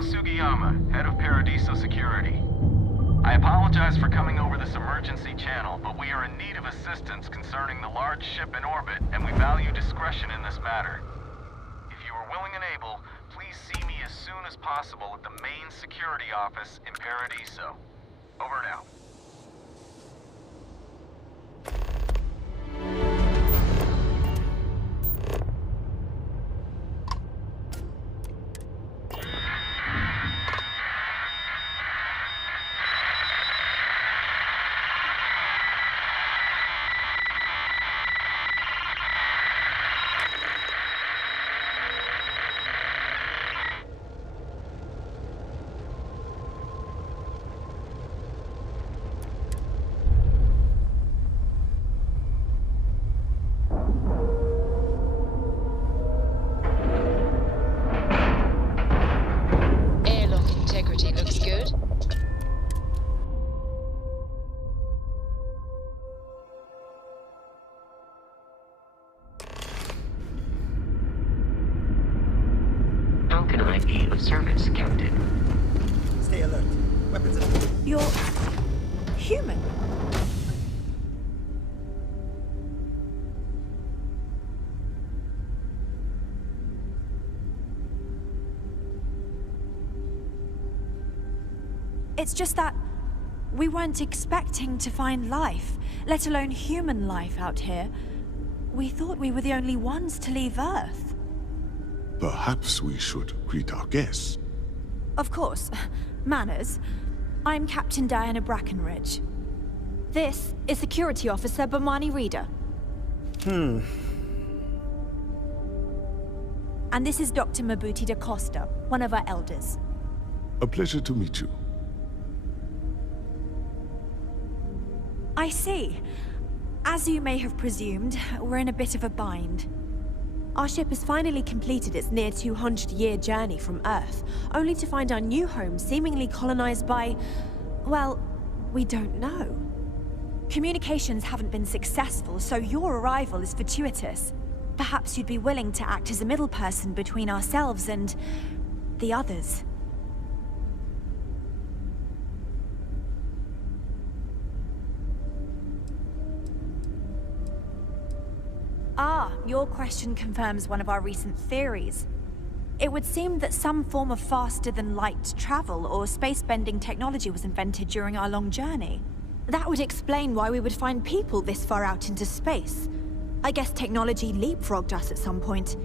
Sugiyama, head of Paradiso Security. I apologize for coming over this emergency channel, but we are in need of assistance concerning the large ship in orbit, and we value discretion in this matter. If you are willing and able, please see me as soon as possible at the main security office in Paradiso. Over and out. Looks good. How can I be of service, Captain? Stay alert. Weapons at... You're... human? It's just that we weren't expecting to find life, let alone human life out here. We thought we were the only ones to leave Earth. Perhaps we should greet our guests. Of course. Manners. I'm Captain Diana Brackenridge. This is Security Officer Bomani Reader. And this is Dr. Mabuti da Costa, one of our elders. A pleasure to meet you. I see. As you may have presumed, we're in a bit of a bind. Our ship has finally completed its near 200-year journey from Earth, only to find our new home seemingly colonized by... well, we don't know. Communications haven't been successful, so your arrival is fortuitous. Perhaps you'd be willing to act as a middle person between ourselves and... the others. Ah, your question confirms one of our recent theories. It would seem that some form of faster-than-light travel or space-bending technology was invented during our long journey. That would explain why we would find people this far out into space. I guess technology leapfrogged us at some point.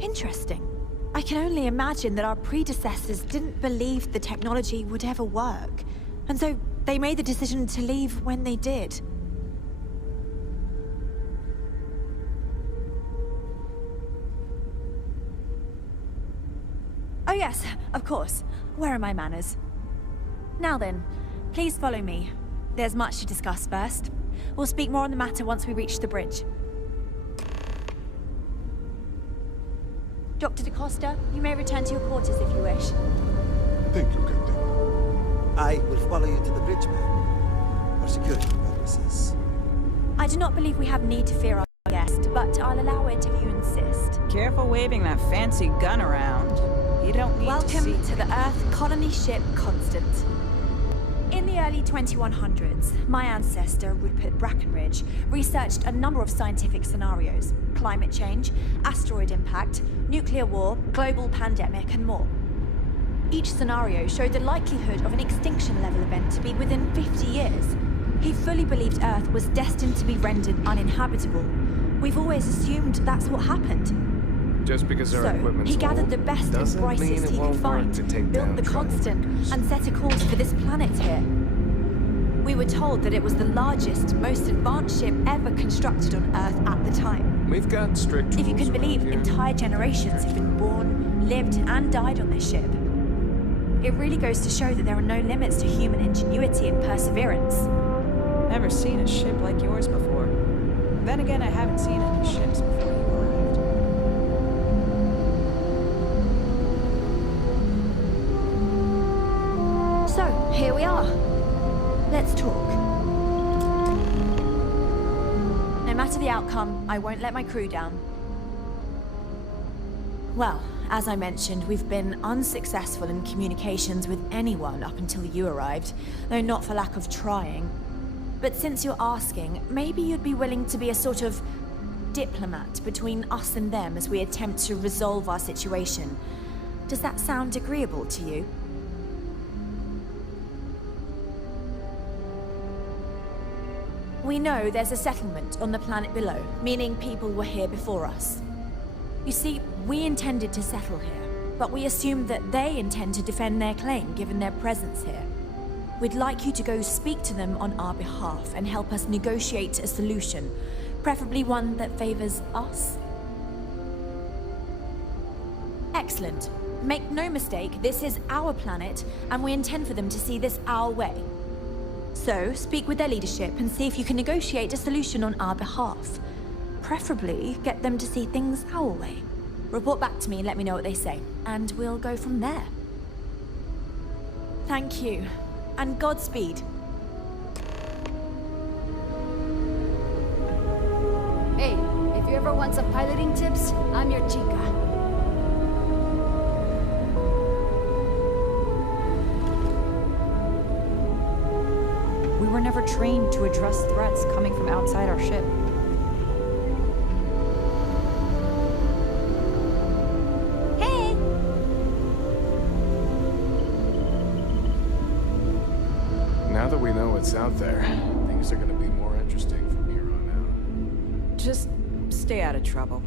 Interesting. I can only imagine that our predecessors didn't believe the technology would ever work, and so they made the decision to leave when they did. Oh yes, of course. Where are my manners? Now then, please follow me. There's much to discuss first. We'll speak more on the matter once we reach the bridge. Dr. da Costa, you may return to your quarters if you wish. Thank you, Captain. I will follow you to the bridge, ma'am. For security purposes. I do not believe we have need to fear our guest, but I'll allow it if you insist. Careful waving that fancy gun around. You don't need Welcome to the Earth colony ship Constant. In the early 2100s, my ancestor, Rupert Brackenridge, researched a number of scientific scenarios: climate change, asteroid impact, nuclear war, global pandemic, and more. Each scenario showed the likelihood of an extinction-level event to be within 50 years. He fully believed Earth was destined to be rendered uninhabitable. We've always assumed that's what happened. Just because our So, equipment's he gathered old the best and doesn't mean brightest it he could won't work find, to take built down the Constant, troublemakers. and set a course for this planet here. We were told that it was the largest, most advanced ship ever constructed on Earth at the time. We've got strict If you rules can believe, around here. entire generations have been born, lived, and died on this ship. It really goes to show that there are no limits to human ingenuity and perseverance. Never seen a ship like yours before. Then again, I haven't seen any ships before you arrived. So, here we are. Let's talk. No matter the outcome, I won't let my crew down. Well, As I mentioned, we've been unsuccessful in communications with anyone up until you arrived, though not for lack of trying. But since you're asking, maybe you'd be willing to be a sort of diplomat between us and them as we attempt to resolve our situation. Does that sound agreeable to you? We know there's a settlement on the planet below, meaning people were here before us. You see, we intended to settle here, but we assumed that they intend to defend their claim given their presence here. We'd like you to go speak to them on our behalf and help us negotiate a solution, preferably one that favors us. Excellent. Make no mistake, this is our planet, and we intend for them to see this our way. So, speak with their leadership and see if you can negotiate a solution on our behalf. Preferably, get them to see things our way. Report back to me and let me know what they say, and we'll go from there. Thank you, and Godspeed. Hey, if you ever want some piloting tips, I'm your chica. We were never trained to address threats coming from outside our ship. Hey! Now that we know what's out there, things are gonna be more interesting from here on out. Just stay out of trouble.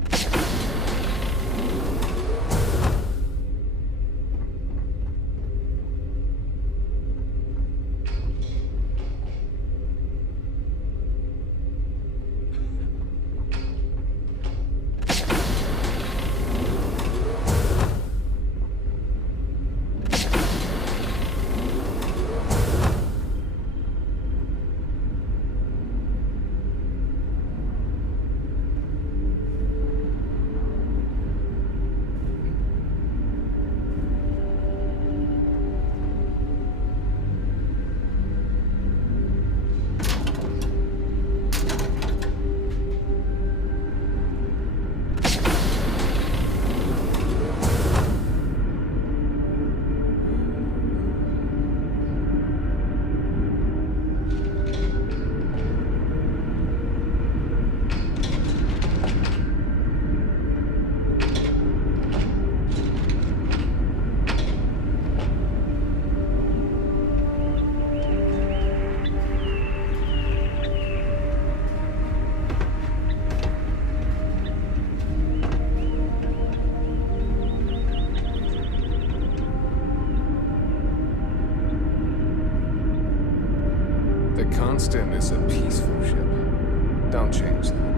The Constant is a peaceful ship. Don't change that.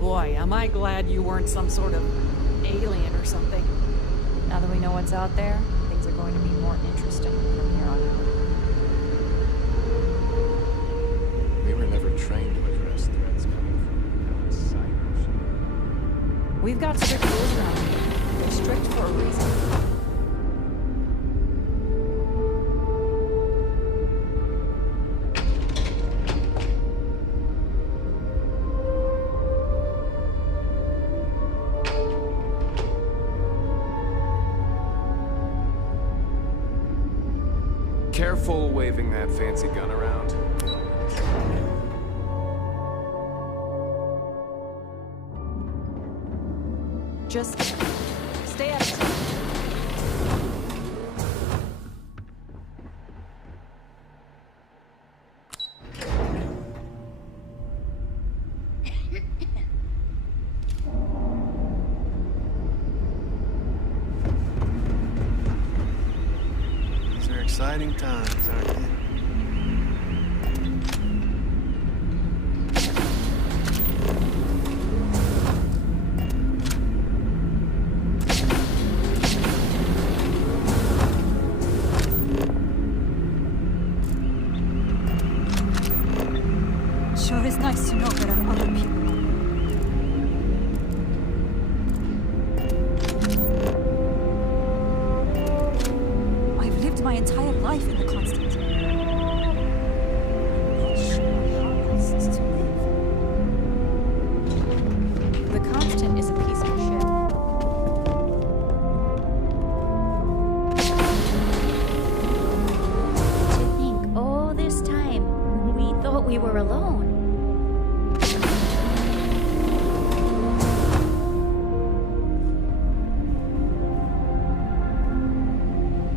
Boy, am I glad you weren't some sort of alien or something. Now that we know what's out there, things are going to be more interesting from here on out. We were never trained to address threats coming from outside our ship. We've got strict rules around here. They're strict for a reason. Careful waving that fancy gun around. Just stay out of trouble. exciting times, aren't they? Sure is nice to know there are other people. I've lived my entire life in the Constant. I'm not sure how else is to live. The Constant is a peaceful ship. To think, all this time, we thought we were alone.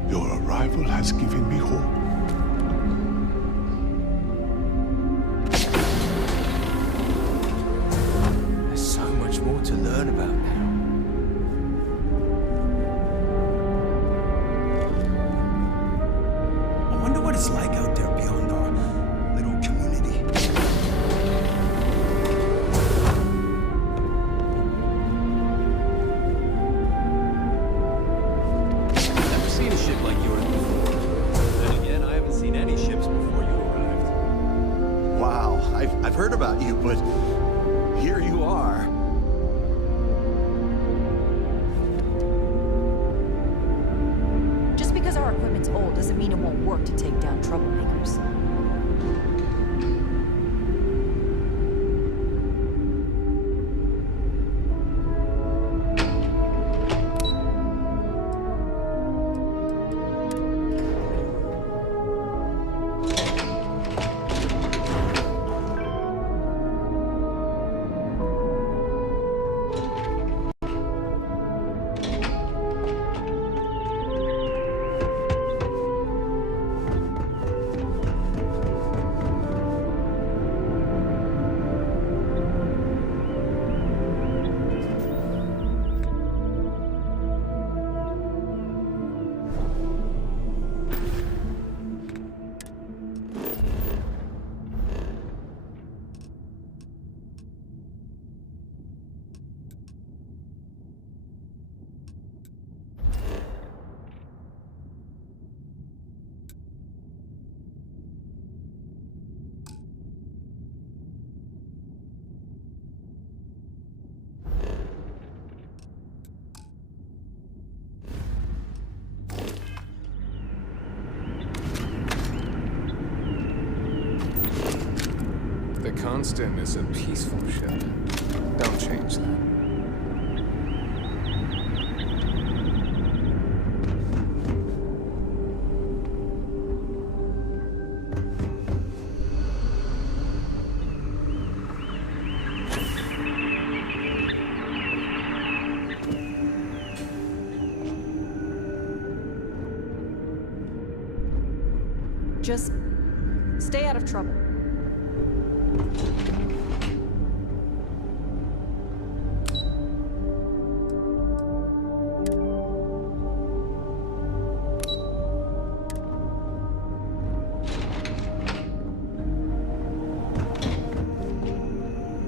Your arrival has given me hope. There's so much more to learn about now. I wonder what it's like out there beyond our little community. Never seen a ship like yours before. Then again, I haven't seen any ships before you arrived. Wow, I've heard about you, but here you are. Just because our equipment's old doesn't mean it won't work to take down troublemakers. The Constant is a peaceful ship. Don't change that. Just stay out of trouble.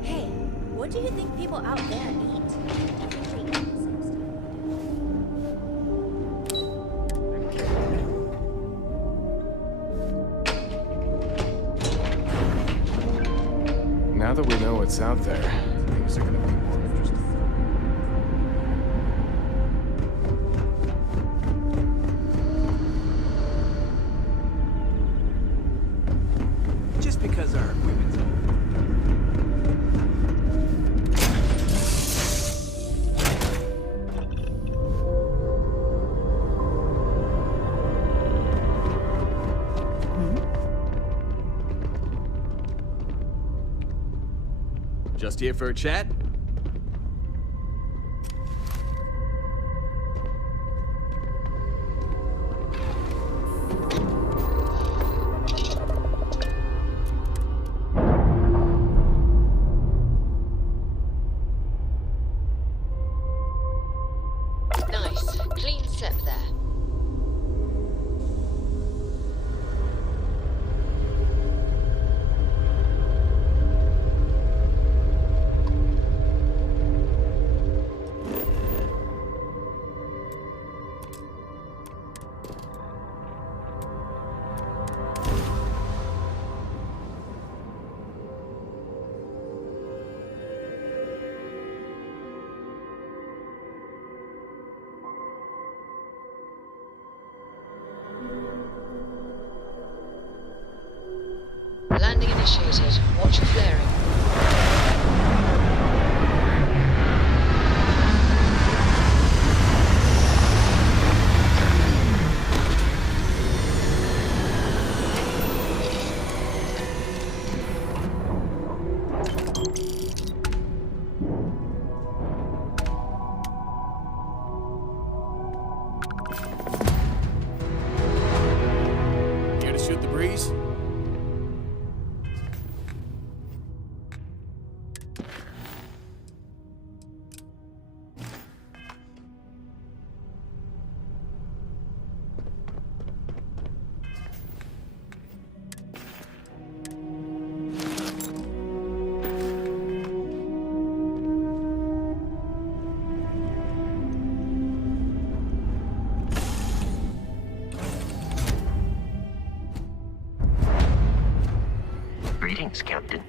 Hey, what do you think people out there eat? Do you think they eat the same stuff Now that we know what's out there, things are gonna be more interesting. Just because our equipment's old. Just here for a chat? Nice. Clean set there. Landing initiated. Watch your flaring. Here to shoot the breeze? Greetings, Captain.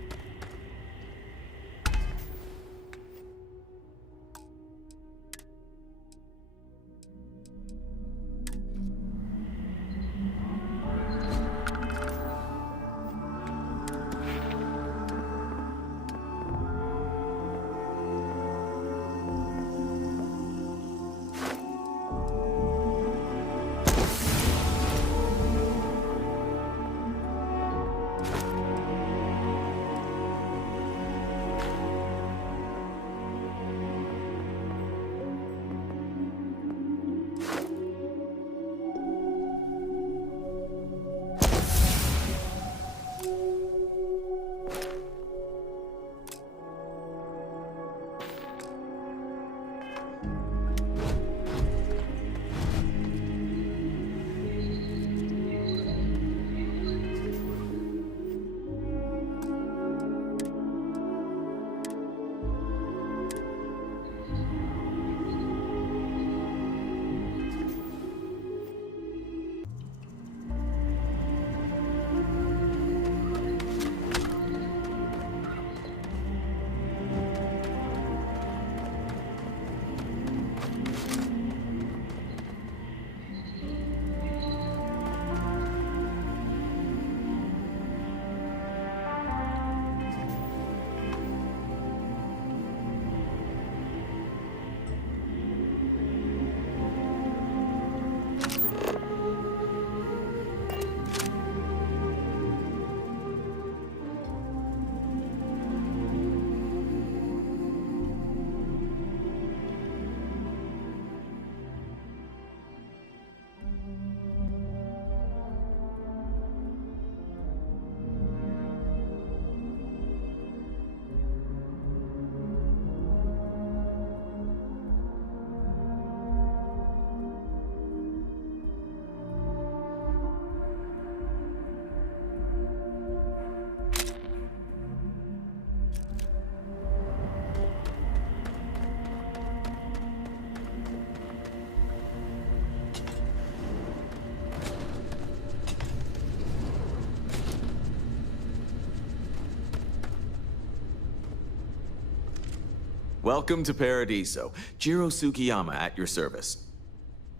Welcome to Paradiso. Jiro Sugiyama at your service.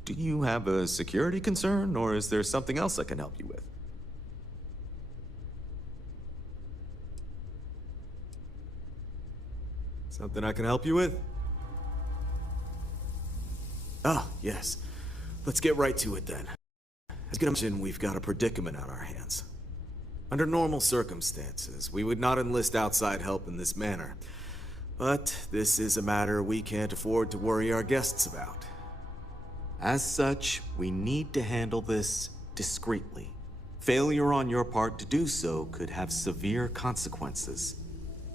Do you have a security concern, or is there something else I can help you with? Something I can help you with? Ah, yes. Let's get right to it then. As you can imagine, we've got a predicament on our hands. Under normal circumstances, we would not enlist outside help in this manner. But this is a matter we can't afford to worry our guests about. As such, we need to handle this discreetly. Failure on your part to do so could have severe consequences.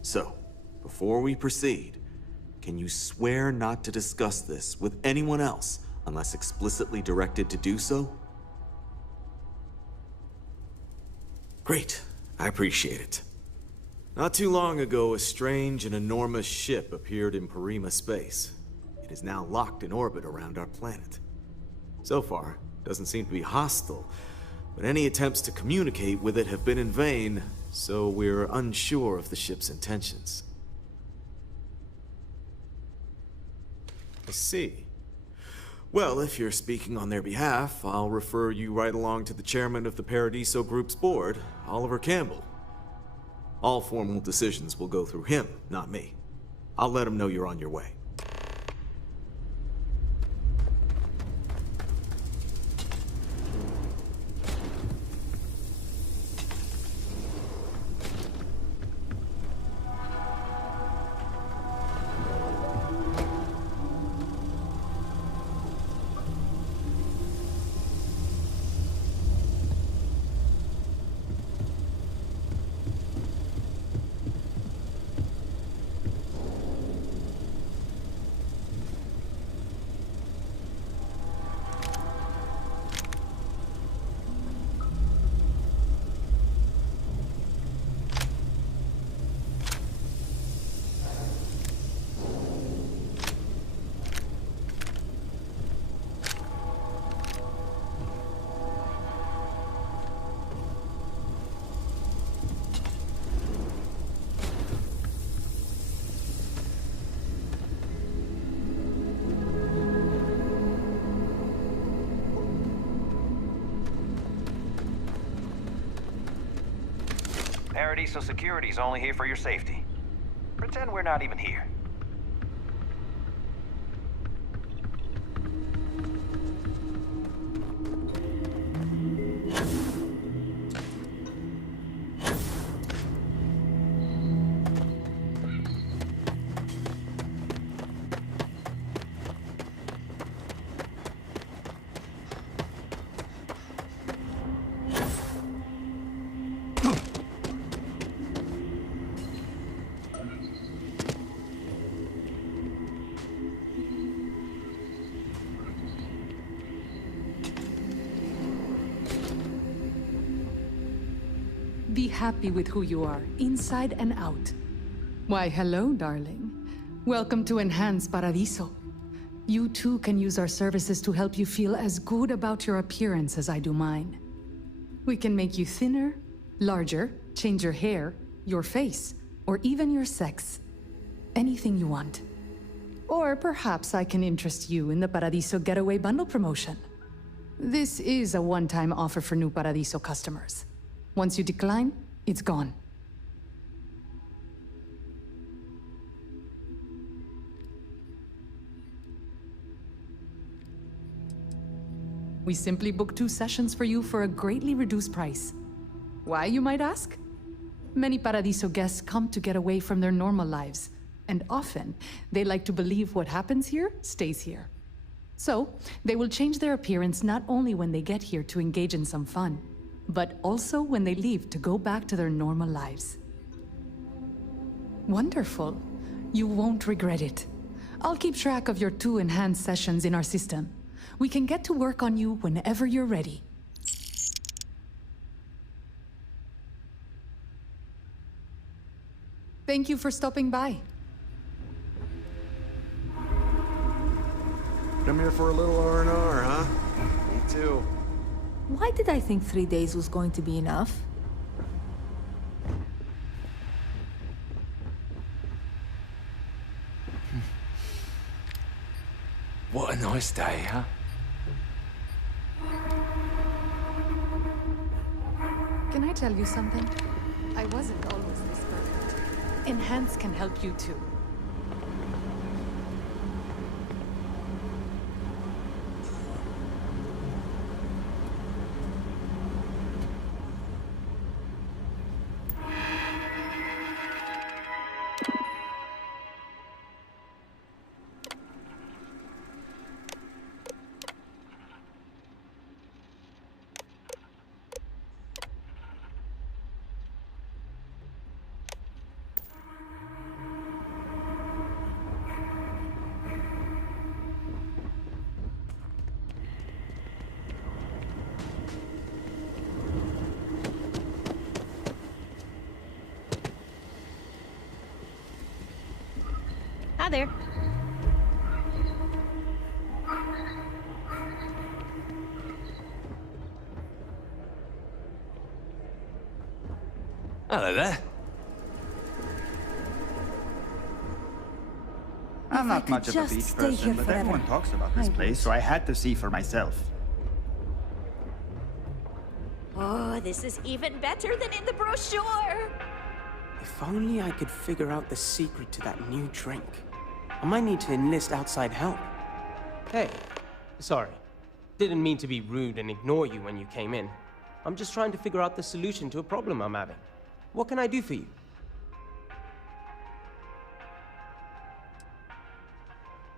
So, before we proceed, can you swear not to discuss this with anyone else unless explicitly directed to do so? Great. I appreciate it. Not too long ago, a strange and enormous ship appeared in Parima space. It is now locked in orbit around our planet. So far, it doesn't seem to be hostile, but any attempts to communicate with it have been in vain, so we're unsure of the ship's intentions. I see. Well, if you're speaking on their behalf, I'll refer you right along to the chairman of the Paradiso Group's board, Oliver Campbell. All formal decisions will go through him, not me. I'll let him know you're on your way. Paradiso Security's only here for your safety. Pretend we're not even here. Be happy with who you are, inside and out. Why, hello, darling. Welcome to Enhanced Paradiso. You too can use our services to help you feel as good about your appearance as I do mine. We can make you thinner, larger, change your hair, your face, or even your sex. Anything you want. Or perhaps I can interest you in the Paradiso Getaway Bundle promotion. This is a one-time offer for new Paradiso customers. Once you decline, it's gone. We simply book 2 sessions for you for a greatly reduced price. Why, you might ask? Many Paradiso guests come to get away from their normal lives, and often they like to believe what happens here stays here. So, they will change their appearance not only when they get here to engage in some fun, but also when they leave to go back to their normal lives. Wonderful. You won't regret it. I'll keep track of your 2 enhanced sessions in our system. We can get to work on you whenever you're ready. Thank you for stopping by. Come here for a little R&R, huh? Me too. Why did I think 3 days was going to be enough? What a nice day, huh? Can I tell you something? I wasn't always this perfect. Enhance can help you too. Hi there. Hello there. I'm not much of a beach person, but everyone talks about this place, so I had to see for myself. Oh, this is even better than in the brochure. If only I could figure out the secret to that new drink. I might need to enlist outside help. Hey, sorry. Didn't mean to be rude and ignore you when you came in. I'm just trying to figure out the solution to a problem I'm having. What can I do for you?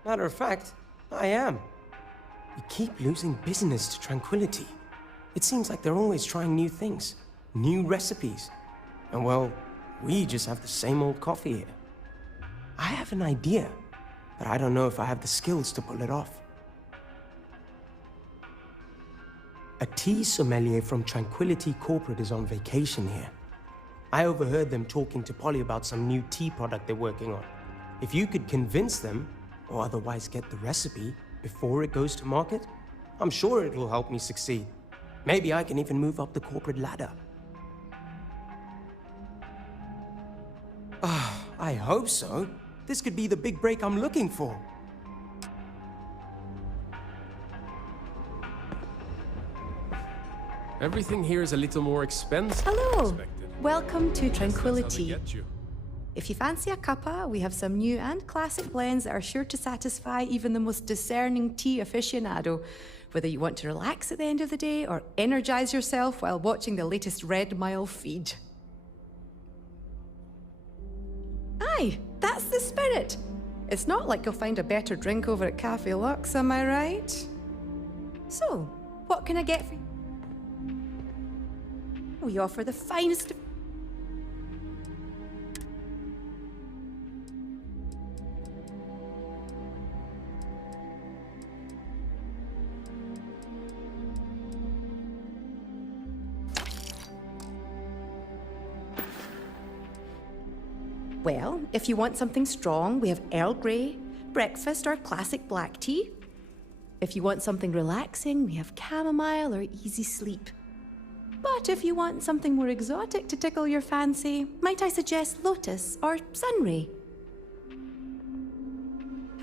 Matter of fact, I am. We keep losing business to Tranquility. It seems like they're always trying new things, new recipes. And well, we just have the same old coffee here. I have an idea, but I don't know if I have the skills to pull it off. A tea sommelier from Tranquility Corporate is on vacation here. I overheard them talking to Polly about some new tea product they're working on. If you could convince them, or otherwise get the recipe before it goes to market, I'm sure it'll help me succeed. Maybe I can even move up the corporate ladder. I hope so. This could be the big break I'm looking for. Everything here is a little more expensive than Hello! expected. Welcome to That's how they Tranquility. get you. If you fancy a cuppa, we have some new and classic blends that are sure to satisfy even the most discerning tea aficionado, whether you want to relax at the end of the day or energize yourself while watching the latest Red Mile feed. Aye, that's the spirit. It's not like you'll find a better drink over at Cafe Lux, am I right? So, what can I get for you? We offer the finest... Well, if you want something strong, we have Earl Grey, breakfast, or classic black tea. If you want something relaxing, we have chamomile or easy sleep. But if you want something more exotic to tickle your fancy, might I suggest lotus or sunray?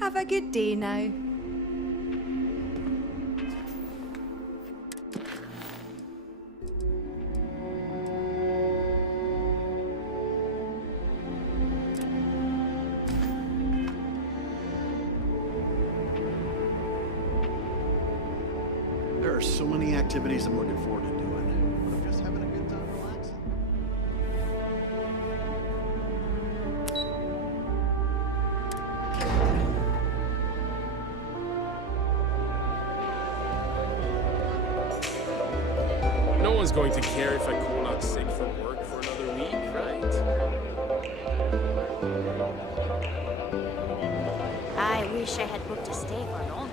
Have a good day now. There are so many activities I'm looking forward to doing. But I'm just having a good time relaxing. No one's going to care if I call out sick from work for another week, right? I wish I had booked a stay for longer.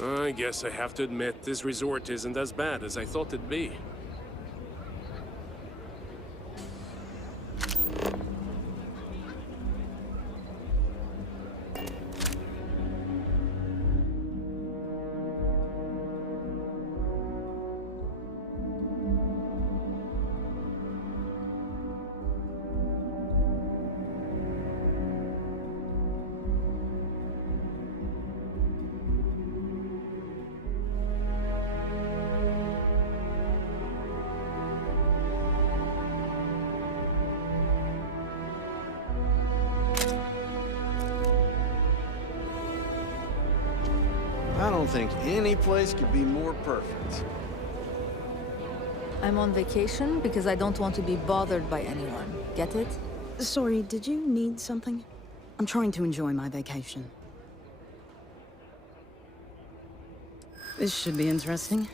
I guess I have to admit, this resort isn't as bad as I thought it'd be. I don't think any place could be more perfect. I'm on vacation because I don't want to be bothered by anyone. Get it? Sorry, did you need something? I'm trying to enjoy my vacation. This should be interesting.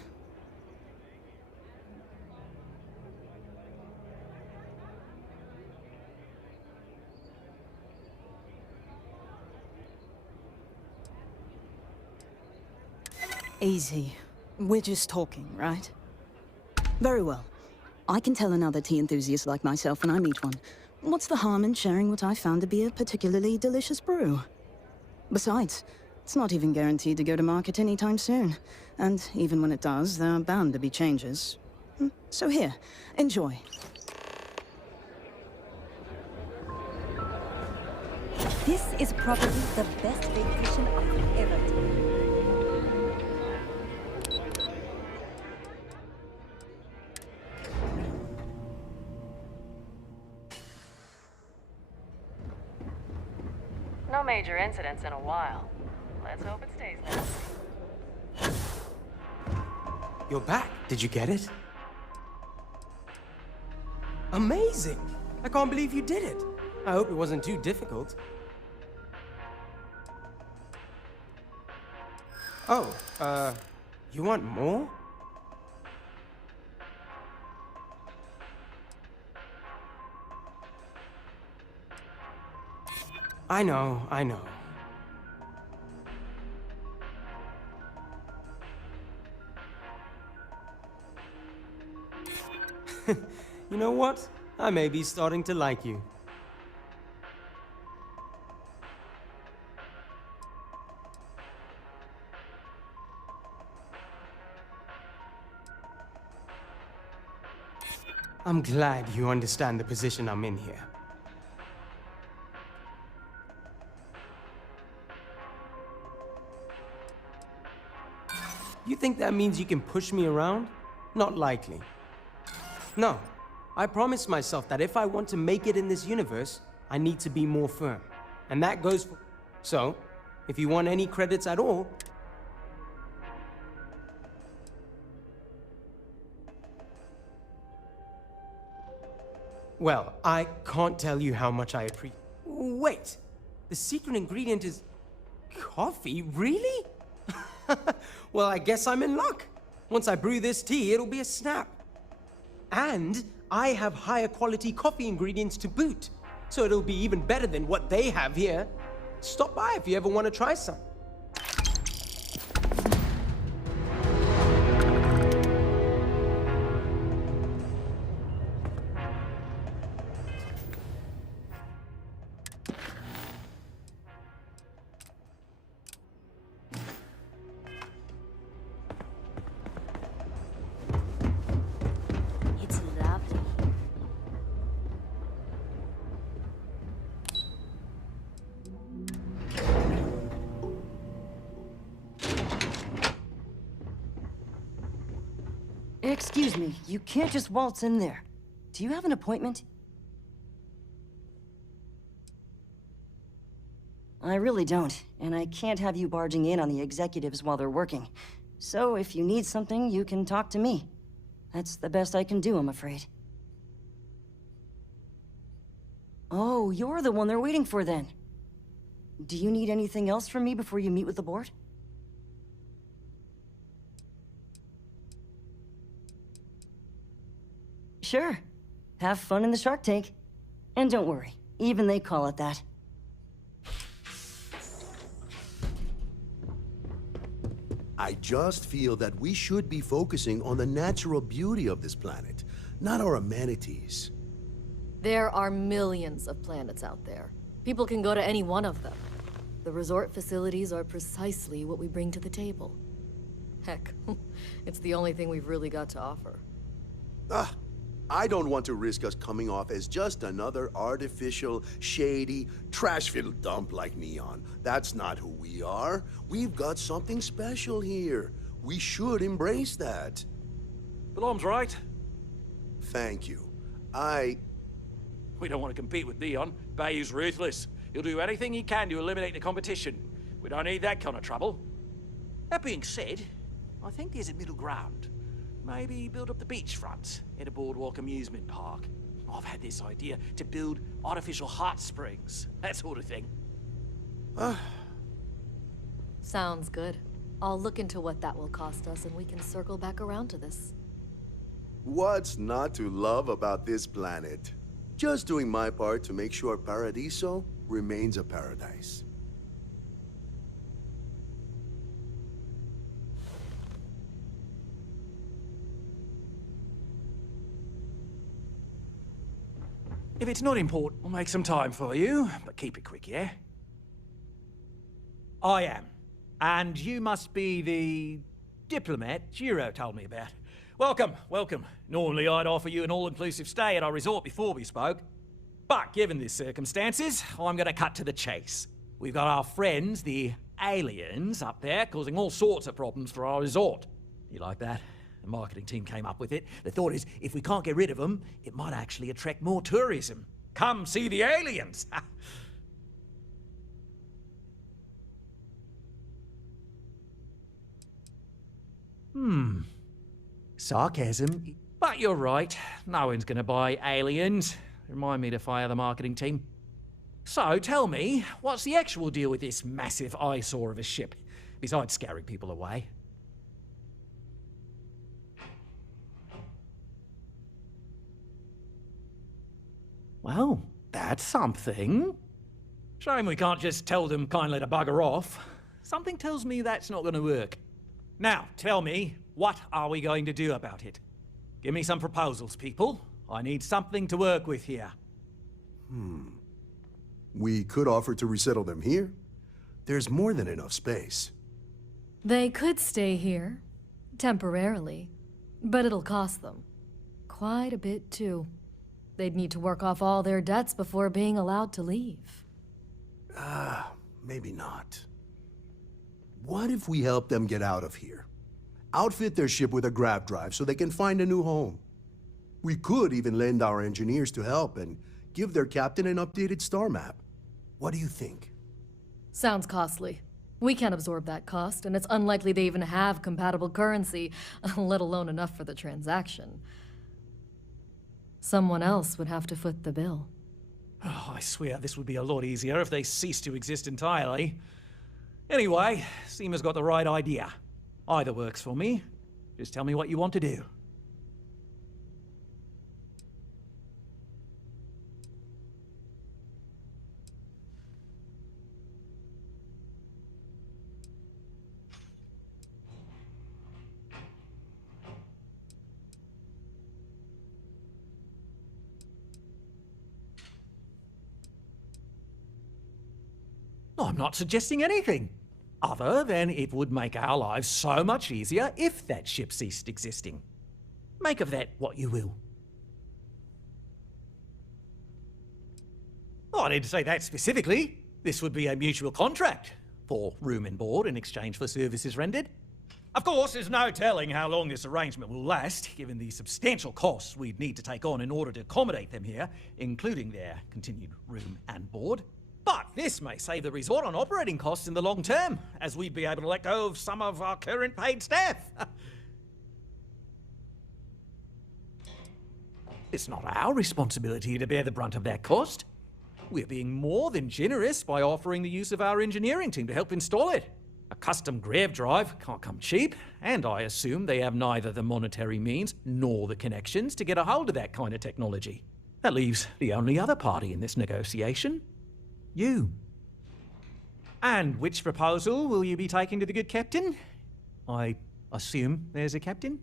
Easy. We're just talking, right? Very well. I can tell another tea enthusiast like myself when I meet one. What's the harm in sharing what I found to be a particularly delicious brew? Besides, it's not even guaranteed to go to market anytime soon. And even when it does, there are bound to be changes. So here, enjoy. This is probably the best vacation I've ever taken. No major incidents in a while. Let's hope it stays that way. You're back. Did you get it? Amazing! I can't believe you did it. I hope it wasn't too difficult. Oh, you want more? I know. You know what? I may be starting to like you. I'm glad you understand the position I'm in here. You think that means you can push me around? Not likely. No, I promised myself that if I want to make it in this universe, I need to be more firm. And that goes for... So, if you want any credits at all... Well, I can't tell you how much I appreciate... Wait! The secret ingredient is... coffee? Really? Well, I guess I'm in luck. Once I brew this tea, it'll be a snap. And I have higher quality coffee ingredients to boot, so it'll be even better than what they have here. Stop by if you ever want to try some. It's lovely. Excuse me, you can't just waltz in there. Do you have an appointment? I really don't, and I can't have you barging in on the executives while they're working. So if you need something, you can talk to me. That's the best I can do, I'm afraid. Oh, you're the one they're waiting for then. Do you need anything else from me before you meet with the board? Sure. Have fun in the Shark Tank. And don't worry, even they call it that. I just feel that we should be focusing on the natural beauty of this planet, not our amenities. There are millions of planets out there. People can go to any one of them. The resort facilities are precisely what we bring to the table. Heck, it's the only thing we've really got to offer. I don't want to risk us coming off as just another artificial, shady, trash-filled dump like Neon. That's not who we are. We've got something special here. We should embrace that. Belom's right. Thank you. We don't want to compete with Neon. Bayou's ruthless. He'll do anything he can to eliminate the competition. We don't need that kind of trouble. That being said, I think there's a middle ground. Maybe build up the beachfront in a boardwalk amusement park. I've had this idea to build artificial hot springs, that sort of thing. Sounds good. I'll look into what that will cost us and we can circle back around to this. What's not to love about this planet? Just doing my part to make sure Paradiso remains a paradise. If it's not important, I'll make some time for you, but keep it quick, yeah? I am. And you must be the diplomat Jiro told me about. Welcome, welcome. Normally I'd offer you an all-inclusive stay at our resort before we spoke. But given the circumstances, I'm gonna cut to the chase. We've got our friends, the aliens, up there, causing all sorts of problems for our resort. You like that? The marketing team came up with it. The thought is, if we can't get rid of them, it might actually attract more tourism. Come see the aliens! Sarcasm. But you're right. No one's gonna buy aliens. Remind me to fire the marketing team. So, tell me, what's the actual deal with this massive eyesore of a ship, besides scaring people away? Well, that's something. Shame we can't just tell them kindly to bugger off. Something tells me that's not gonna work. Now, tell me, what are we going to do about it? Give me some proposals, people. I need something to work with here. We could offer to resettle them here. There's more than enough space. They could stay here, temporarily, but it'll cost them. Quite a bit, too. They'd need to work off all their debts before being allowed to leave. Maybe not. What if we help them get out of here? Outfit their ship with a grav drive so they can find a new home. We could even lend our engineers to help and give their captain an updated star map. What do you think? Sounds costly. We can't absorb that cost, and it's unlikely they even have compatible currency, let alone enough for the transaction. Someone else would have to foot the bill. Oh, I swear this would be a lot easier if they ceased to exist entirely. Anyway, Seema's got the right idea. Either works for me. Just tell me what you want to do. I'm not suggesting anything, other than it would make our lives so much easier if that ship ceased existing. Make of that what you will. Oh, I didn't say that specifically. This would be a mutual contract for room and board in exchange for services rendered. Of course, there's no telling how long this arrangement will last, given the substantial costs we'd need to take on in order to accommodate them here, including their continued room and board. But this may save the resort on operating costs in the long term, as we'd be able to let go of some of our current paid staff. It's not our responsibility to bear the brunt of that cost. We're being more than generous by offering the use of our engineering team to help install it. A custom grav drive can't come cheap, and I assume they have neither the monetary means nor the connections to get a hold of that kind of technology. That leaves the only other party in this negotiation. You. And which proposal will you be taking to the good captain? I assume there's a captain?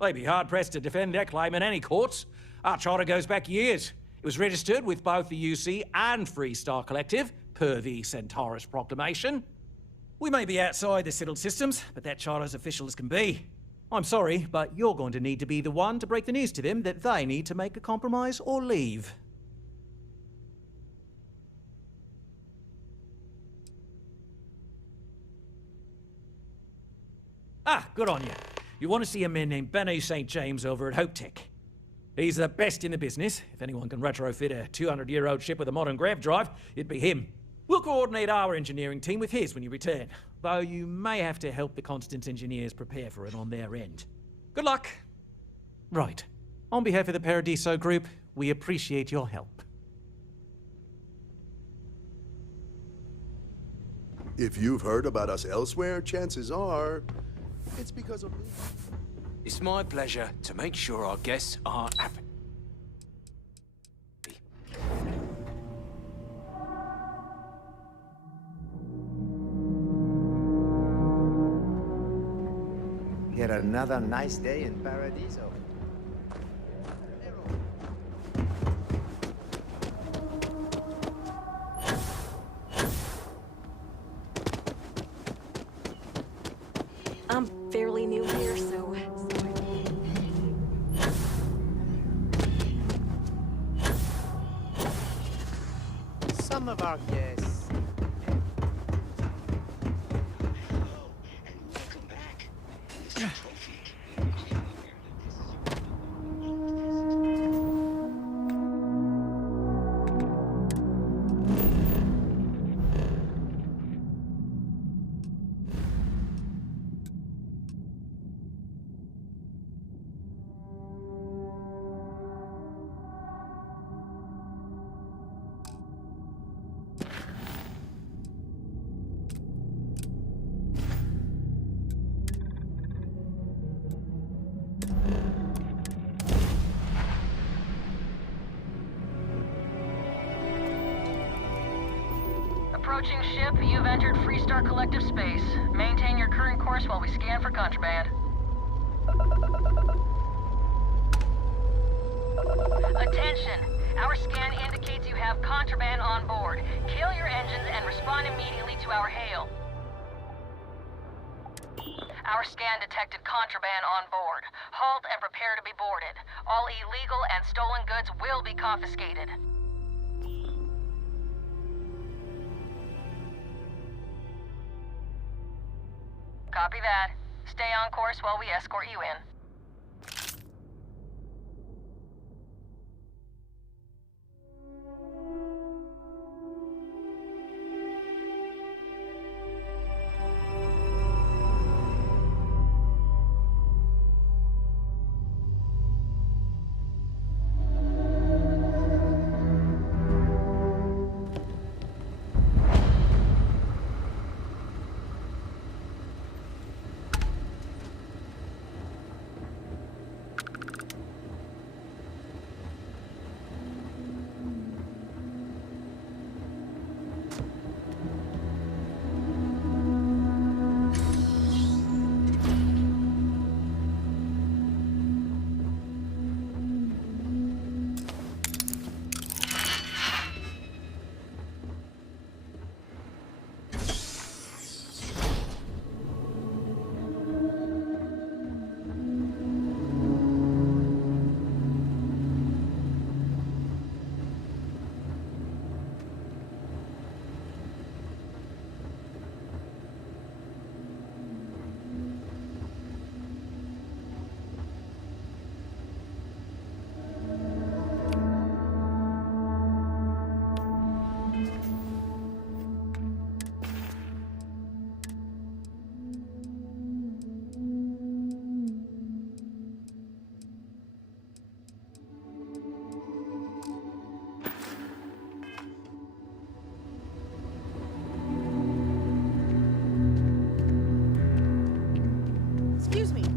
They'd be hard-pressed to defend their claim in any courts. Our charter goes back years. It was registered with both the UC and Free Star Collective, per the Centaurus Proclamation. We may be outside the settled systems, but that charter's official as can be. I'm sorry, but you're going to need to be the one to break the news to them that they need to make a compromise or leave. Ah, good on you. You want to see a man named Benny St. James over at Hope Tech. He's the best in the business. If anyone can retrofit a 200-year-old ship with a modern grav drive, it'd be him. We'll coordinate our engineering team with his when you return, though you may have to help the Constance engineers prepare for it on their end. Good luck. Right. On behalf of the Paradiso Group, we appreciate your help. If you've heard about us elsewhere, chances are it's because of me. It's my pleasure to make sure our guests are happy. Yet another nice day in Paradiso. I'm fairly new here, so... Some of our guests. approaching ship, you've entered Freestar Collective space. Maintain your current course while we scan for contraband. Attention! Our scan indicates you have contraband on board. Kill your engines and respond immediately to our hail. Our scan detected contraband on board. Halt and prepare to be boarded. All illegal and stolen goods will be confiscated. Copy that. Stay on course while we escort you in.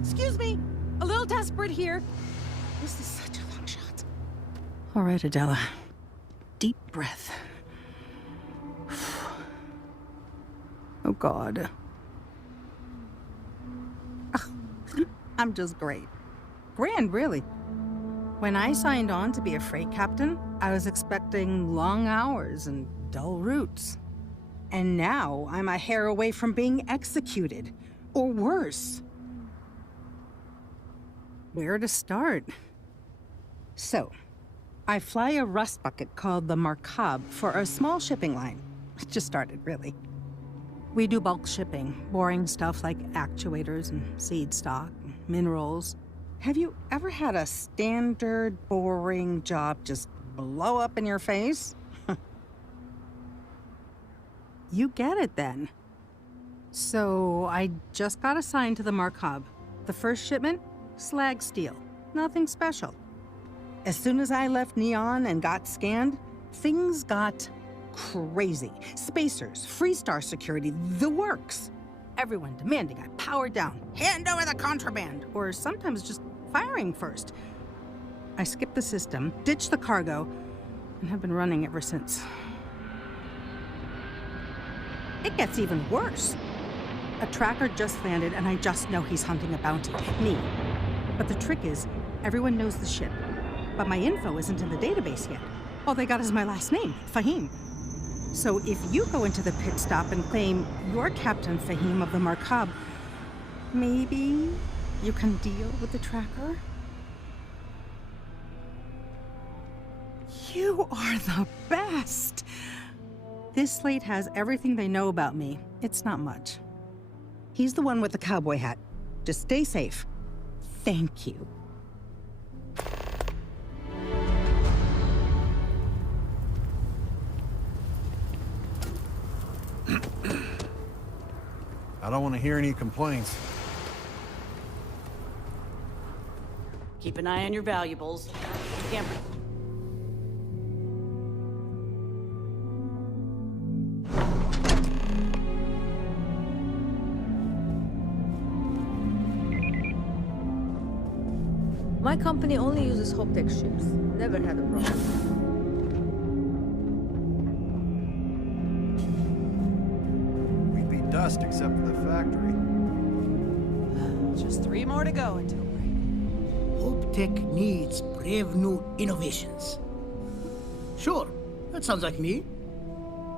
Excuse me! A little desperate here. This is such a long shot. All right, Adela. Deep breath. Oh, God. I'm just great. Grand, really. When I signed on to be a freight captain, I was expecting long hours and dull routes. And now I'm a hair away from being executed. Or worse. Where to start? So, I fly a rust bucket called the Markab for a small shipping line. It just started, really. We do bulk shipping, boring stuff like actuators and seed stock, and minerals. Have you ever had a standard, boring job just blow up in your face? You get it then. So I just got assigned to the Markab. The first shipment? Slag steel. Nothing special. As soon as I left Neon and got scanned, things got crazy. Spacers, Freestar security, the works. Everyone demanding I power down, hand over the contraband, or sometimes just firing first. I skipped the system, ditched the cargo, and have been running ever since. It gets even worse. A tracker just landed, and I just know he's hunting a bounty. Me. But the trick is, everyone knows the ship. But my info isn't in the database yet. All they got is my last name, Fahim. So if you go into the pit stop and claim you're Captain Fahim of the Markab, maybe you can deal with the tracker? You are the best! This slate has everything they know about me. It's not much. He's the one with the cowboy hat. Just stay safe. Thank you. I don't want to hear any complaints. Keep an eye on your valuables. Camera. My company only uses Hoptech ships. Never had a problem. dust except for the factory. Just 3 more to go until break. Hope Tech needs brave new innovations. Sure, that sounds like me.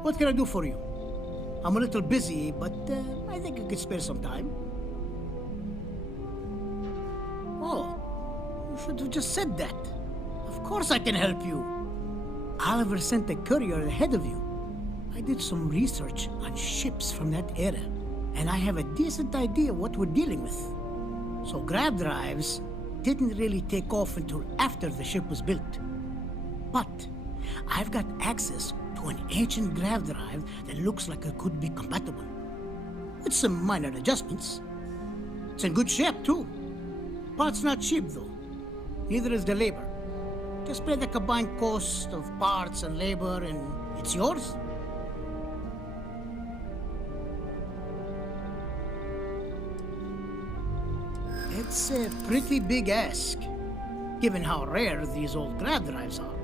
What can I do for you? I'm a little busy, but I think I could spare some time. Oh, you should have just said that. Of course I can help you. Oliver sent a courier ahead of you. I did some research on ships from that era, and I have a decent idea what we're dealing with. So grav drives didn't really take off until after the ship was built. But I've got access to an ancient grav drive that looks like it could be compatible. With some minor adjustments. It's in good shape, too. Parts not cheap, though. Neither is the labor. Just pay the combined cost of parts and labor, and it's yours. It's a pretty big ask, given how rare these old grav drives are.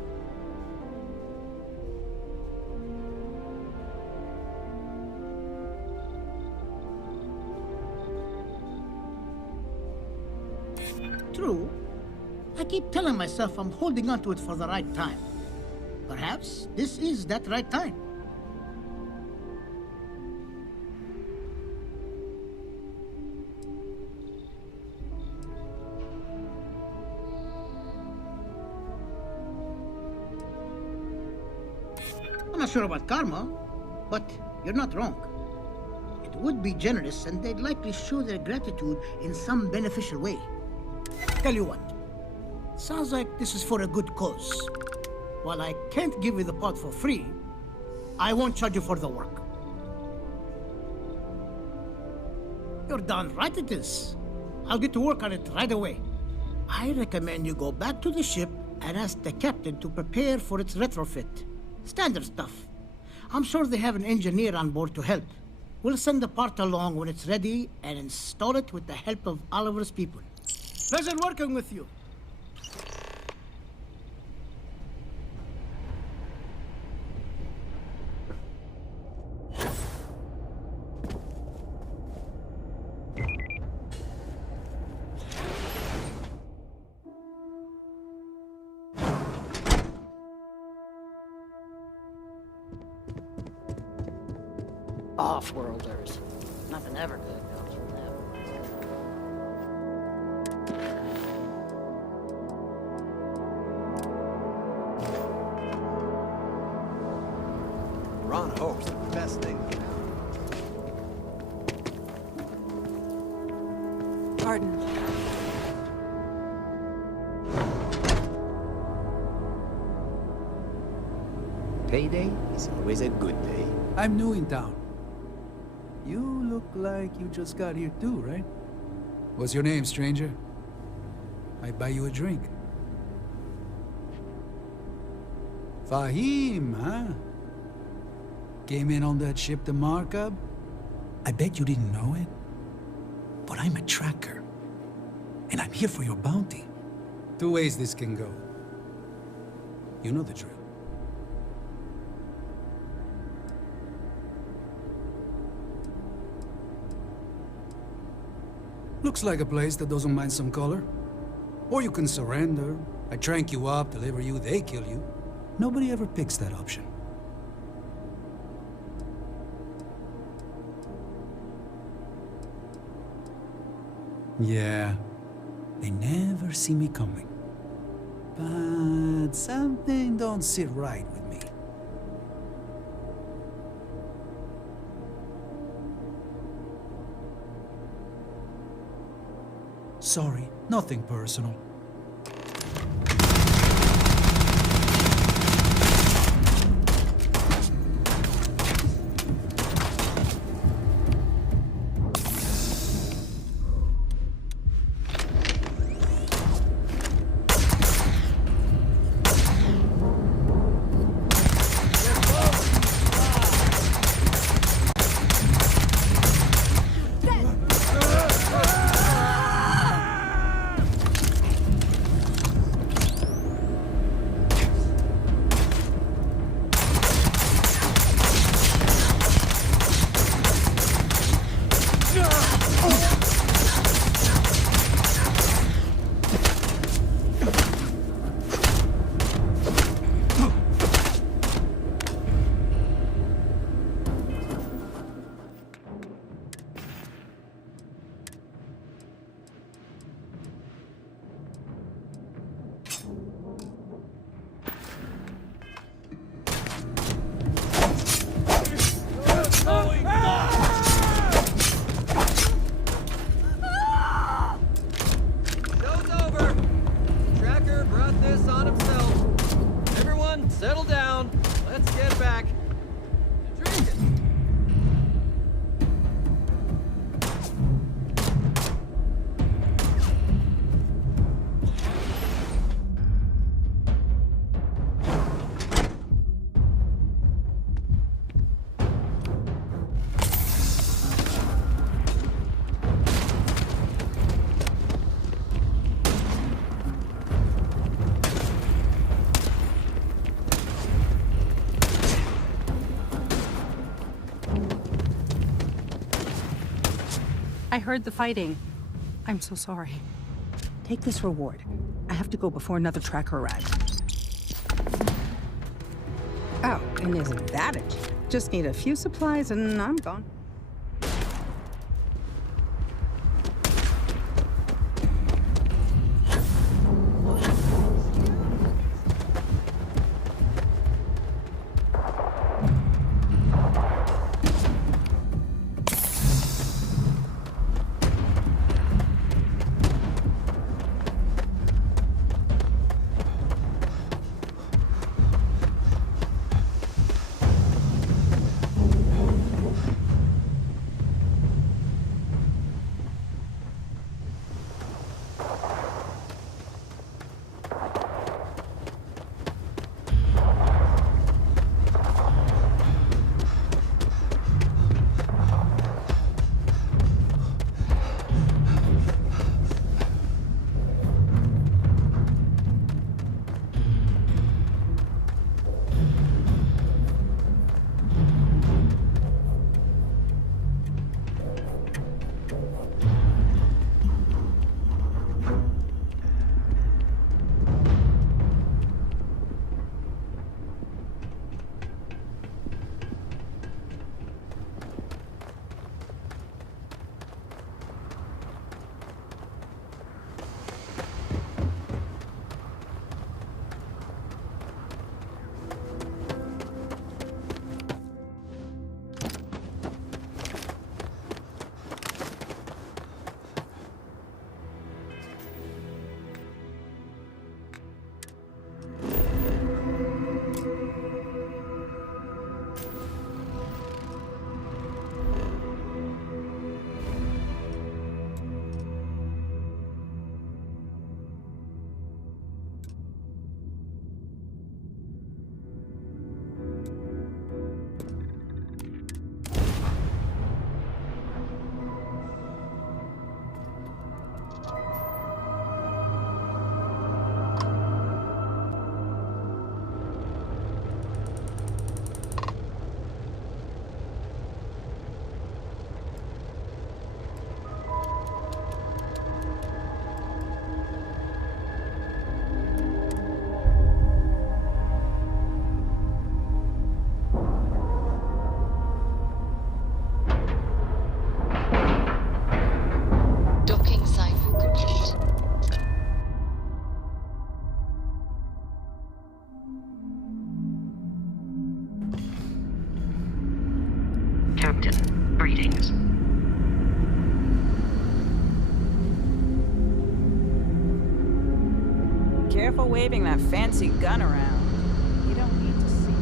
True. I keep telling myself I'm holding on to it for the right time. Perhaps this is that right time. I'm not sure about karma, but you're not wrong. It would be generous, and they'd likely show their gratitude in some beneficial way. Tell you what, sounds like this is for a good cause. While I can't give you the pod for free, I won't charge you for the work. You're darn right it is. I'll get to work on it right away. I recommend you go back to the ship and ask the captain to prepare for its retrofit. Standard stuff. I'm sure they have an engineer on board to help. We'll send the part along when it's ready and install it with the help of Oliver's people. Pleasure working with you. Off-worlders. Nothing ever good comes from them. Ron hopes the best thing. Pardon. Payday is always a good day. I'm new in town. You look like you just got here too, right? What's your name, stranger? Might buy you a drink. Fahim, huh? Came in on that ship to Markup? I bet you didn't know it. But I'm a tracker. And I'm here for your bounty. 2 ways this can go. You know the drill. Looks like a place that doesn't mind some color. Or you can surrender. I trank you up, deliver you, they kill you. Nobody ever picks that option. Yeah, they never see me coming. But something don't sit right with me. Sorry, nothing personal. this on himself. Everyone, settle down. Let's get back to drinking. I heard the fighting. I'm so sorry. Take this reward. I have to go before another tracker arrives. Oh, and isn't that it? Just need a few supplies and I'm gone. Captain, greetings. Careful waving that fancy gun around. You don't need to see.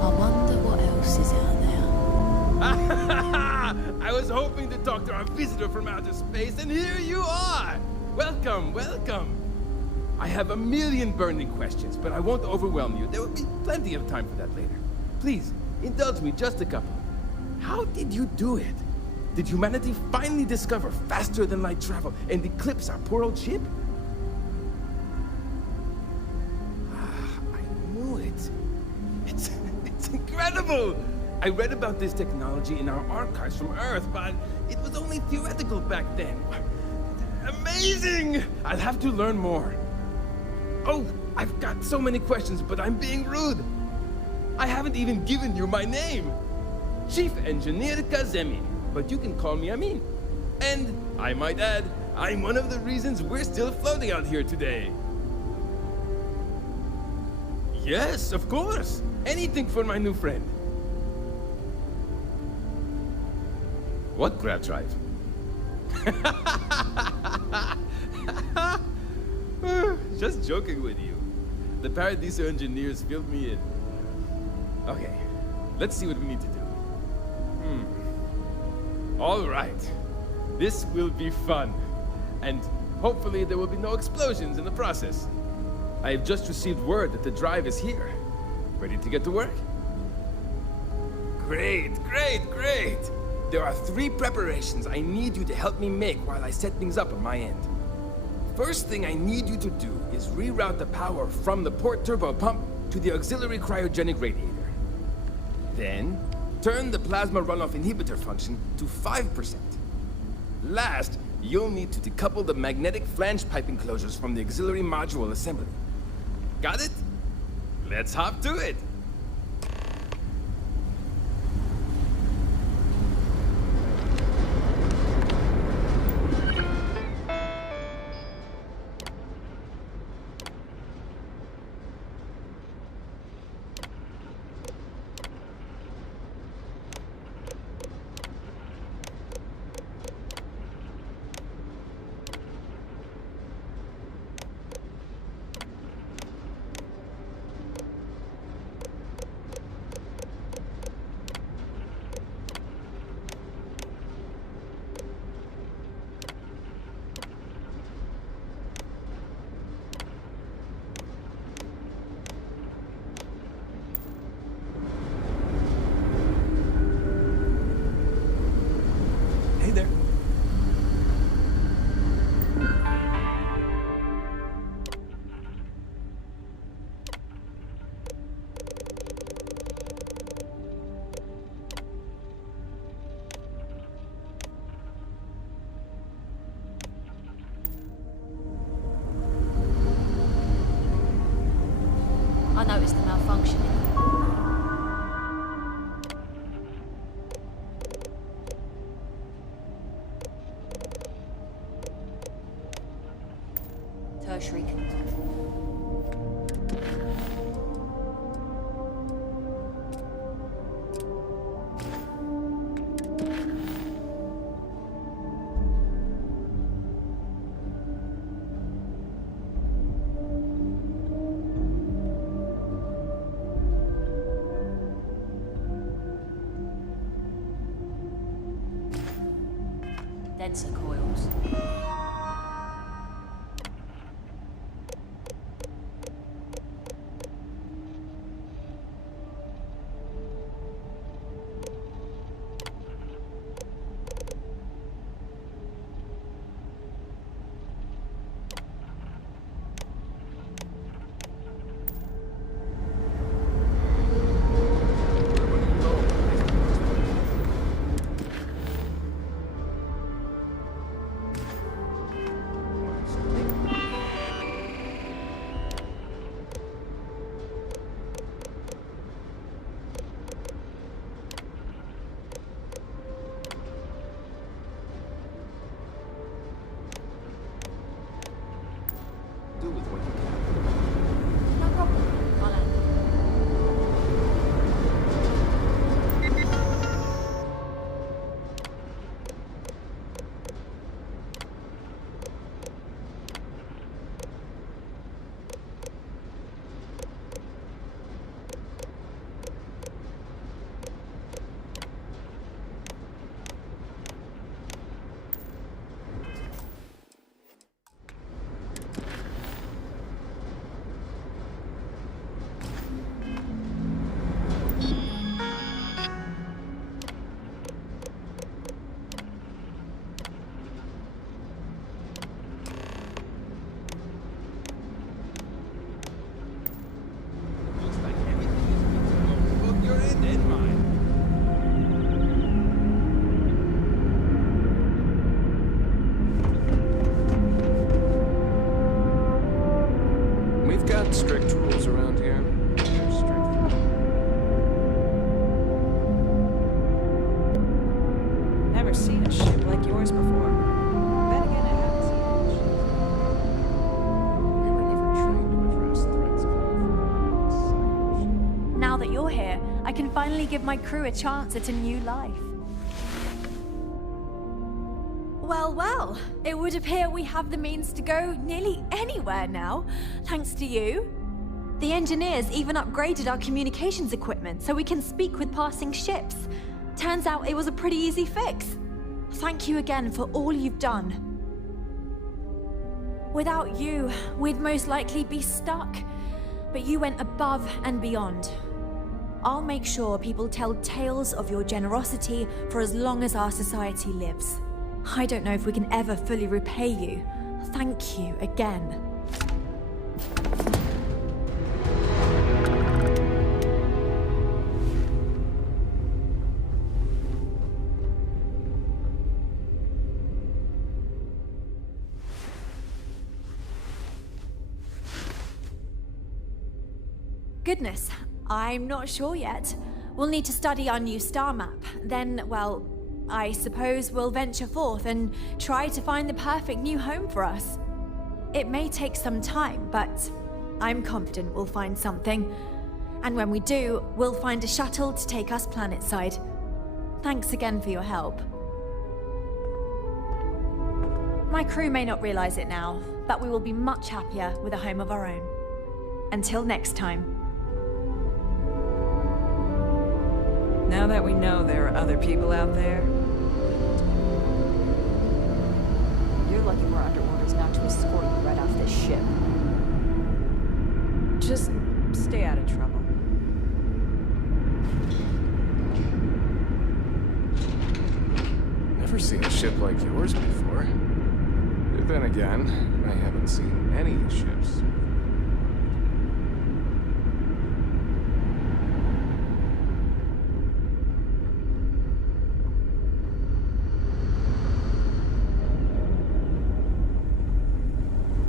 I wonder what else is out there. I was hoping to talk to our visitor from outer space, and here you are! Welcome, welcome! I have a million burning questions, but I won't overwhelm you. There will be plenty of time for that later. Please, indulge me just a couple. How did you do it? Did humanity finally discover faster-than-light travel and eclipse our poor old ship? I knew it. It's incredible! I read about this technology in our archives from Earth, but it was only theoretical back then. Amazing! I'll have to learn more. Oh, I've got so many questions, but I'm being rude. I haven't even given you my name. Chief Engineer Kazemi, but you can call me Amin. And, I might add, I'm one of the reasons we're still floating out here today. Yes, of course. Anything for my new friend. What grab drive? Just joking with you. The Paradiso engineers filled me in. Okay, let's see what we need to do. All right. This will be fun. And hopefully there will be no explosions in the process. I have just received word that the drive is here. Ready to get to work? Great, great, great! There are 3 preparations I need you to help me make while I set things up on my end. First thing I need you to do is reroute the power from the port turbo pump to the auxiliary cryogenic radiator. Then, turn the plasma runoff inhibitor function to 5%. Last, you'll need to decouple the magnetic flange pipe enclosures from the auxiliary module assembly. Got it? Let's hop to it! I noticed the malfunctioning. Tertiary. Denser coils. Do with what you can. No problem. I'll end. We've got strict rules around here. They're strict. Never yours before. Then again, I haven't seen any ships. We were never trained to address threats coming from Now that you're here, I can finally give my crew a chance at a new life. Well, well, it would appear we have the means to go nearly anywhere now, thanks to you. The engineers even upgraded our communications equipment so we can speak with passing ships. Turns out it was a pretty easy fix. Thank you again for all you've done. Without you, we'd most likely be stuck. But you went above and beyond. I'll make sure people tell tales of your generosity for as long as our society lives. I don't know if we can ever fully repay you. Thank you again. Goodness, I'm not sure yet. We'll need to study our new star map. Then, well, I suppose we'll venture forth and try to find the perfect new home for us. It may take some time, but I'm confident we'll find something. And when we do, we'll find a shuttle to take us planetside. Thanks again for your help. My crew may not realize it now, but we will be much happier with a home of our own. Until next time. Now that we know there are other people out there, You're lucky we're under orders not to escort you right off this ship. just stay out of trouble. Never seen a ship like yours before. Then again, I haven't seen any ships.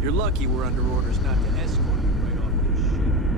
You're lucky we're under orders not to escort you right off this ship.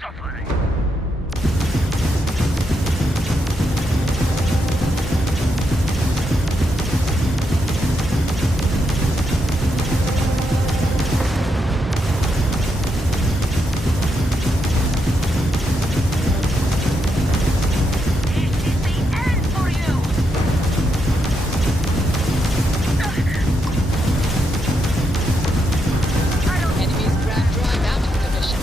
suffering. Enemies grabbed drive out of the mission.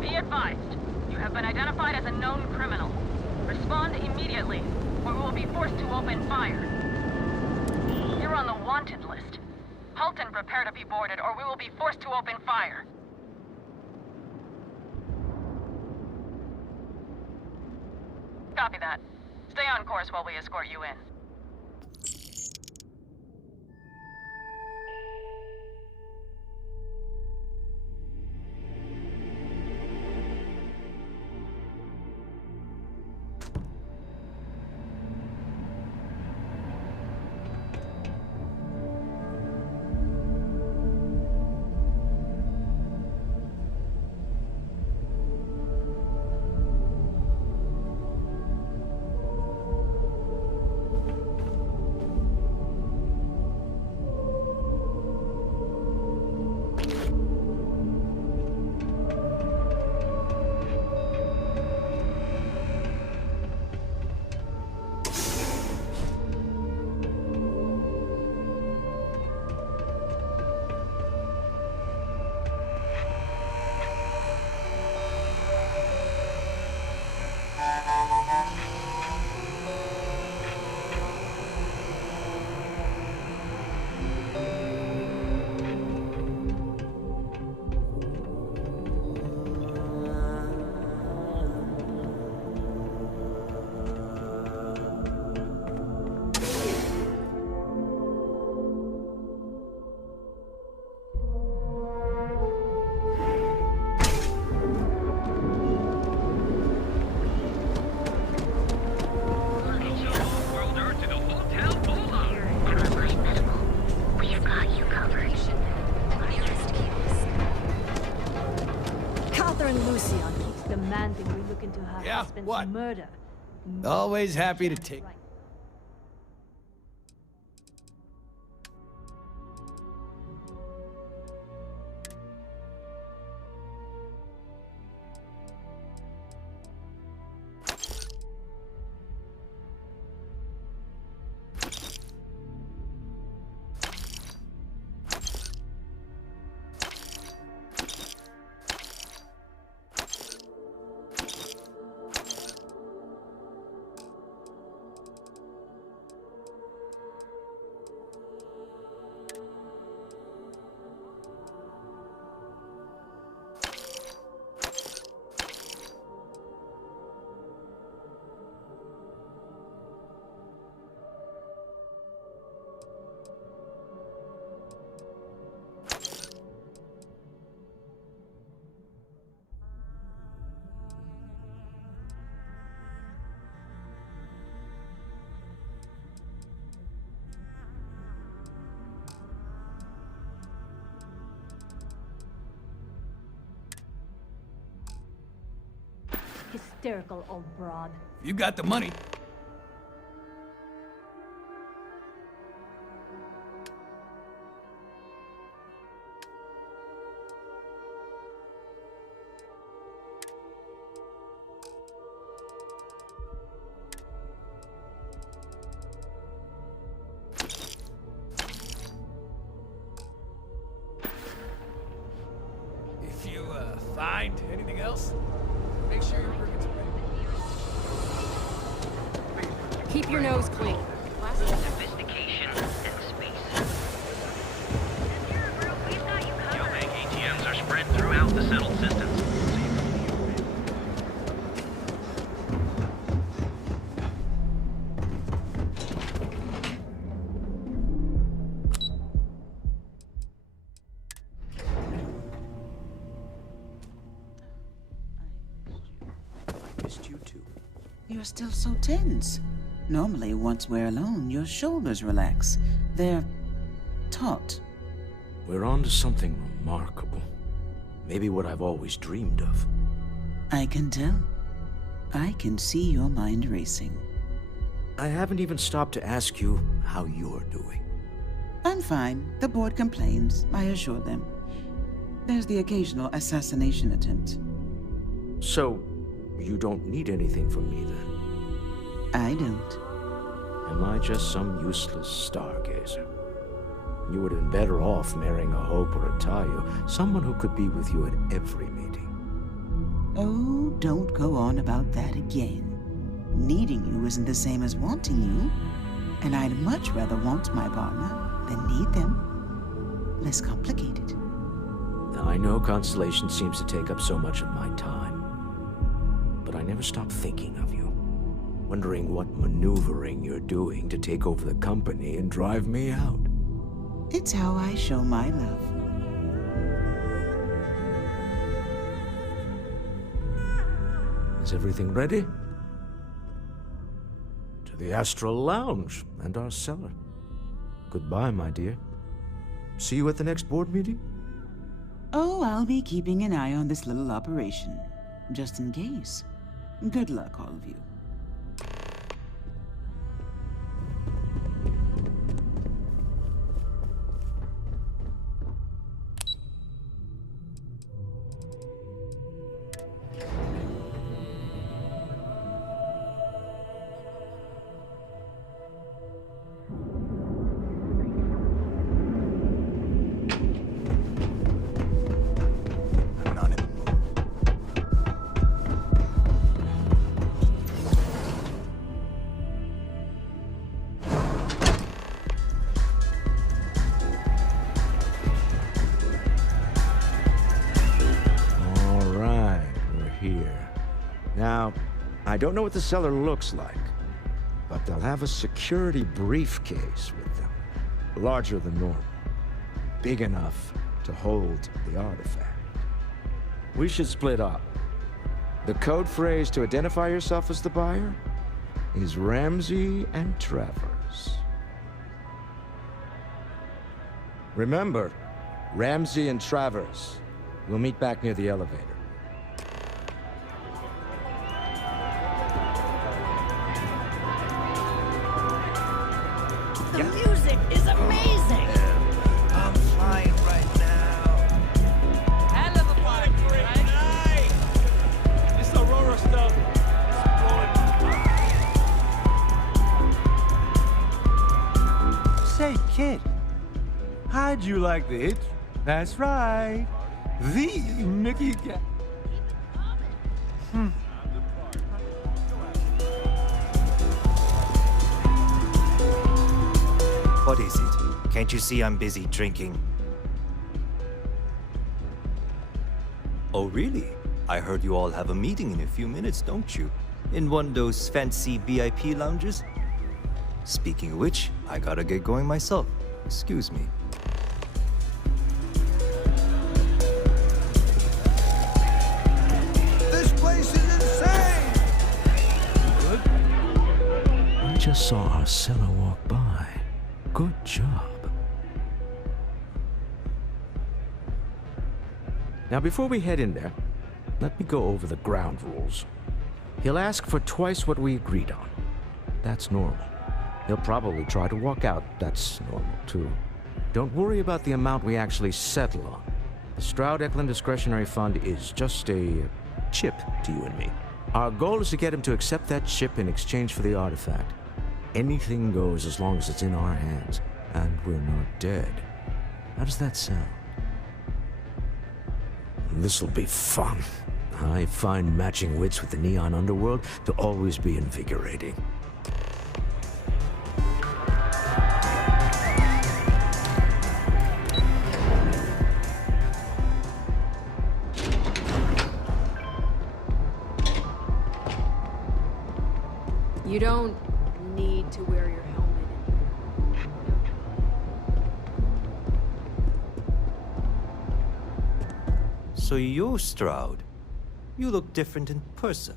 Be advised, you have been identified as a known criminal. Respond immediately, or we will be forced to open fire. You're on the wanted list. Halt and prepare to be boarded, or we will be forced to open fire. Copy that. Stay on course while we escort you in. Demanding we look into her husband's murder. Always happy to take... Hysterical old broad. You got the money. If you, find anything else, make sure you bring it to me. Keep your nose clean. Sophistication and space. Geomag ATMs are spread throughout the settled systems. You're still so tense. Normally, once we're alone, your shoulders relax. They're taut. We're on to something remarkable. Maybe what I've always dreamed of. I can tell. I can see your mind racing. I haven't even stopped to ask you how you're doing. I'm fine. The board complains, I assure them. There's the occasional assassination attempt. So, you don't need anything from me then? I don't. Am I just some useless stargazer? You would have been better off marrying a Hope or a Tayo, someone who could be with you at every meeting. Oh, don't go on about that again. Needing you isn't the same as wanting you. And I'd much rather want my partner than need them. Less complicated. I know Constellation seems to take up so much of my time. But I never stop thinking of you. Wondering what maneuvering you're doing to take over the company and drive me out. It's how I show my love. Is everything ready? To the Astral Lounge and our cellar. Goodbye, my dear. See you at the next board meeting? Oh, I'll be keeping an eye on this little operation, just in case. Good luck, all of you. Now, I don't know what the cellar looks like, but they'll have a security briefcase with them. Larger than normal. Big enough to hold the artifact. We should split up. The code phrase to identify yourself as the buyer is Ramsey and Travers. Remember, Ramsey and Travers. We'll meet back near the elevator. The music is amazing! I'm flying right now. Hell of a party, right? Nice! This Aurora stuff is Say, kid, how'd you like the hit? That's right. The Mickey Ga- What is it? Can't you see I'm busy drinking? Oh, really? I heard you all have a meeting in a few minutes, don't you? In one of those fancy VIP lounges? Speaking of which, I gotta get going myself. Excuse me. This place is insane! We just saw our cellar walk by. Good job. Now, before we head in there, let me go over the ground rules. He'll ask for twice what we agreed on. That's normal. He'll probably try to walk out. That's normal, too. Don't worry about the amount we actually settle on. The Stroud-Eklund Discretionary Fund is just a chip to you and me. Our goal is to get him to accept that chip in exchange for the artifact. Anything goes as long as it's in our hands, and we're not dead. How does that sound? This'll be fun. I find matching wits with the neon underworld to always be invigorating. You don't need to wear your helmet. So you're Stroud. You look different in person.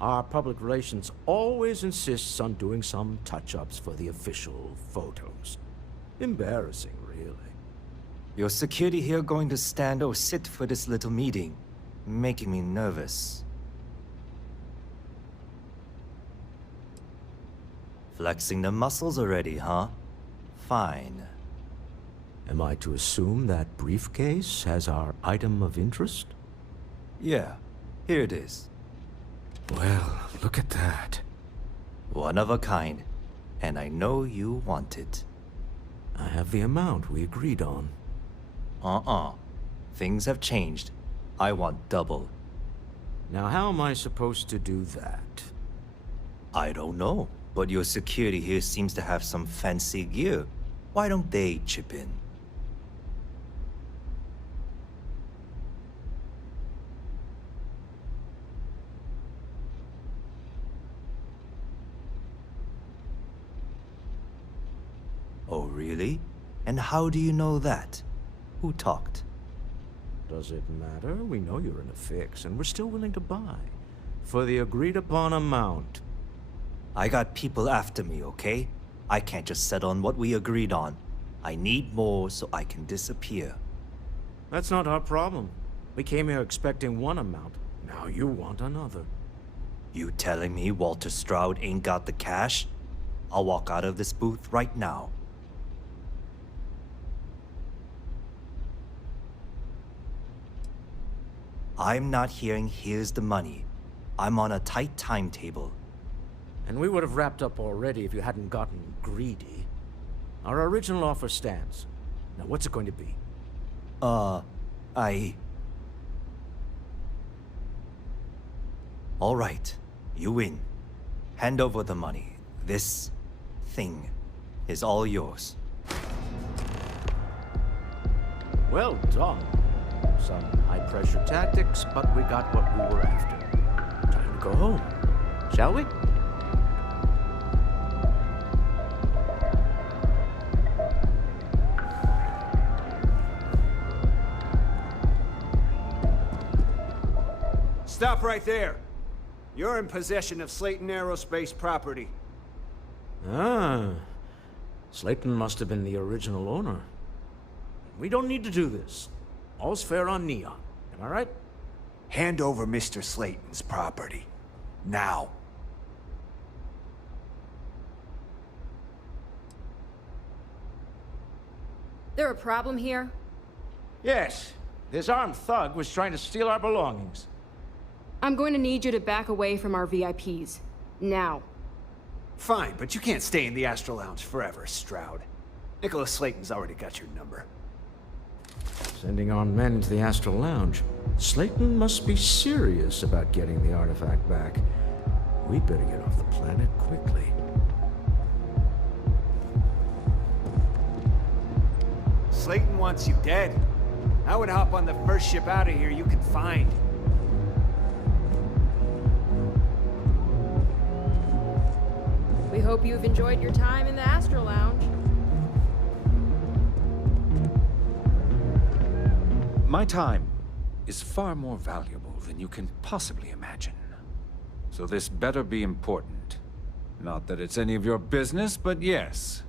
Our public relations always insists on doing some touch-ups for the official photos. Embarrassing, really. Your security here going to stand or sit for this little meeting, making me nervous. Flexing the muscles already, huh? Fine. Am I to assume that briefcase has our item of interest? Yeah, here it is. Well, look at that. One of a kind, and I know you want it. I have the amount we agreed on. Things have changed. I want double. Now how am I supposed to do that? I don't know, but your security here seems to have some fancy gear. Why don't they chip in? Oh, really? And how do you know that? Who talked? Does it matter? We know you're in a fix, and we're still willing to buy. For the agreed-upon amount. I got people after me, okay? I can't just settle on what we agreed on. I need more so I can disappear. That's not our problem. We came here expecting one amount. Now you want another. You telling me Walter Stroud ain't got the cash? I'll walk out of this booth right now. I'm not hearing here's the money. I'm on a tight timetable. And we would have wrapped up already if you hadn't gotten greedy. Our original offer stands. Now what's it going to be? All right, you win. Hand over the money. This thing is all yours. Well done. Some high-pressure tactics, but we got what we were after. Time to go home, shall we? Stop right there. You're in possession of Slayton Aerospace property. Ah. Slayton must have been the original owner. We don't need to do this. All's fair on Neon. Am I right? Hand over Mr. Slayton's property. Now. There a problem here? Yes. This armed thug was trying to steal our belongings. I'm going to need you to back away from our VIPs. Now. Fine, but you can't stay in the Astral Lounge forever, Stroud. Nicholas Slayton's already got your number. Sending armed men into the Astral Lounge. Slayton must be serious about getting the artifact back. We'd better get off the planet quickly. Slayton wants you dead. I would hop on the first ship out of here you can find. We hope you've enjoyed your time in the Astral Lounge. My time is far more valuable than you can possibly imagine. So this better be important. Not that it's any of your business, but yes.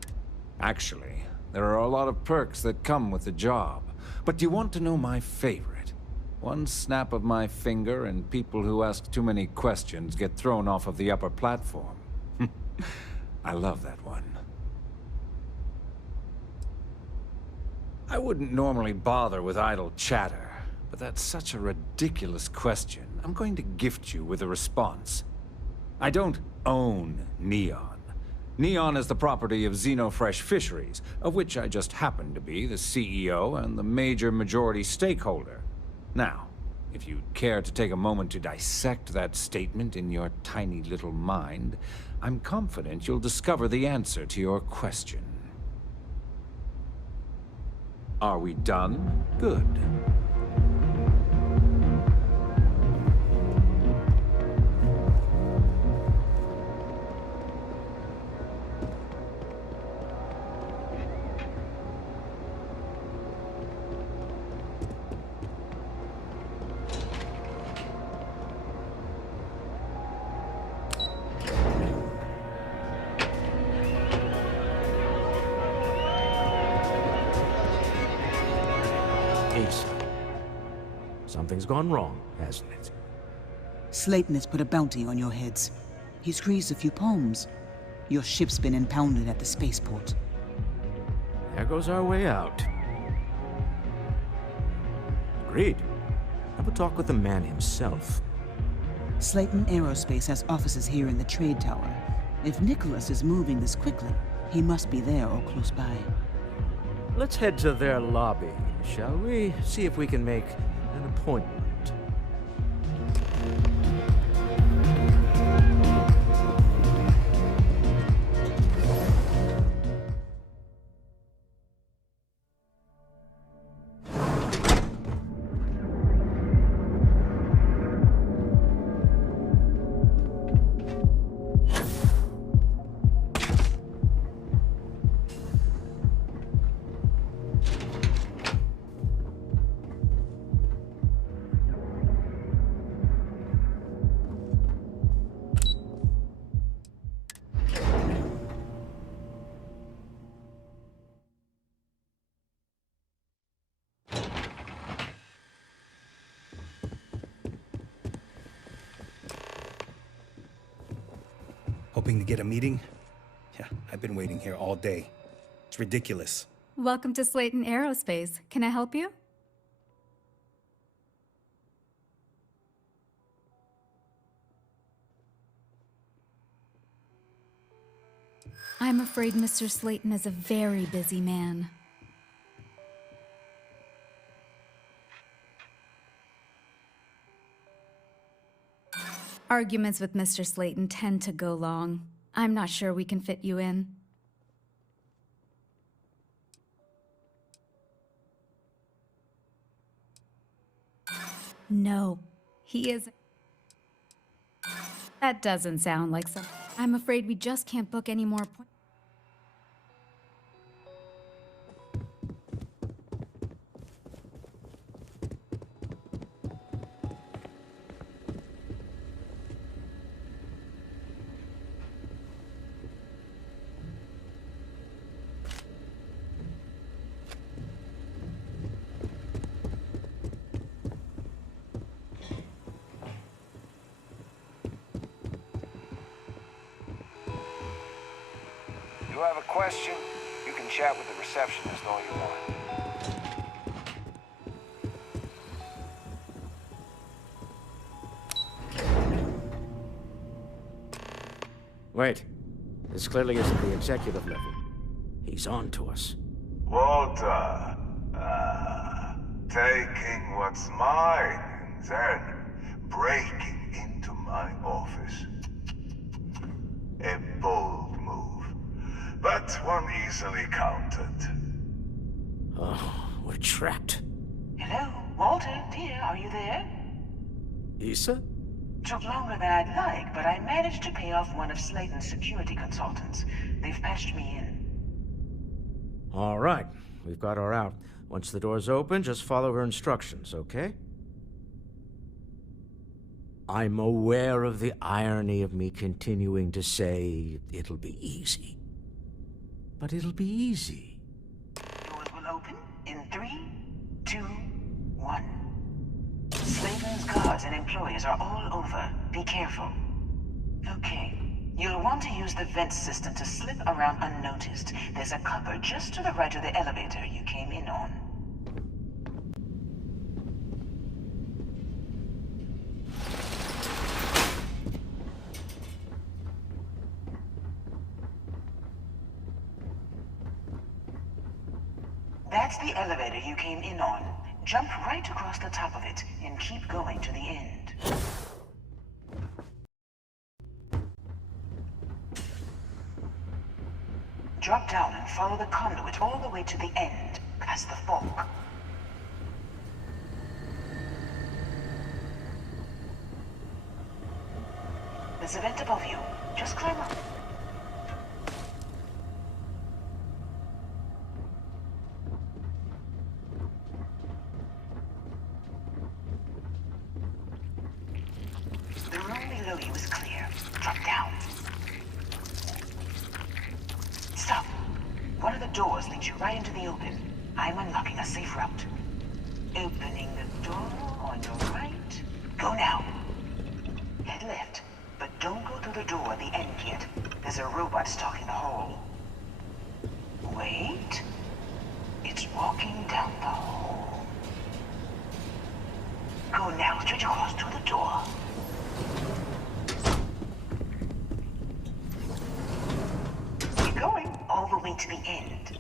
Actually, there are a lot of perks that come with the job. But do you want to know my favorite? One snap of my finger and people who ask too many questions get thrown off of the upper platform. I love that one. I wouldn't normally bother with idle chatter, but that's such a ridiculous question. I'm going to gift you with a response. I don't own Neon. Neon is the property of Xenofresh Fisheries, of which I just happen to be the CEO and the major majority stakeholder. Now, if you'd care to take a moment to dissect that statement in your tiny little mind, I'm confident you'll discover the answer to your question. Are we done? Good. Something's gone wrong, hasn't it? Slayton has put a bounty on your heads. He's greased a few palms. Your ship's been impounded at the spaceport. There goes our way out. Agreed. Have a talk with the man himself. Slayton Aerospace has offices here in the trade tower. If Nicholas is moving this quickly, he must be there or close by. Let's head to their lobby, shall we? See if we can make an appointment. Hoping to get a meeting? Yeah, I've been waiting here all day. It's ridiculous. Welcome to Slayton Aerospace. Can I help you? I'm afraid Mr. Slayton is a very busy man. Arguments with Mr. Slayton tend to go long. I'm not sure we can fit you in. No, he isn't. That doesn't sound like some. I'm afraid we just can't book any more appointments. You have a question, you can chat with the receptionist all you want. Wait. This clearly isn't the executive level. He's on to us. Walter, taking what's mine and then breaking into my office. A bold move, but one easily countered. Oh, we're trapped. Hello, Walter, dear, are you there? Issa? Took longer than I'd like, but I managed to pay off one of Slayton's security consultants. They've patched me in. All right, we've got her out. Once the door's open, just follow her instructions, okay? I'm aware of the irony of me continuing to say it'll be easy. But it'll be easy. Doors will open in 3, 2, 1. Slayton's guards and employees are all over. Be careful. Okay. You'll want to use the vent system to slip around unnoticed. There's a cupboard just to the right of the elevator you came in on. That's the elevator you came in on. Jump right across the top of it and keep going to the end. Drop down and follow the conduit all the way to the end, past the fork. There's a vent above you. Just climb up. The room below you is clear. Drop down. Stop. One of the doors leads you right into the open. I'm unlocking a safe route. Opening the door on your right. Go now. Head left, but don't go through the door at the end yet. There's a robot stalking the hall. Wait. It's walking down the hall. Go now, straight across to the door. Keep going all the way to the end.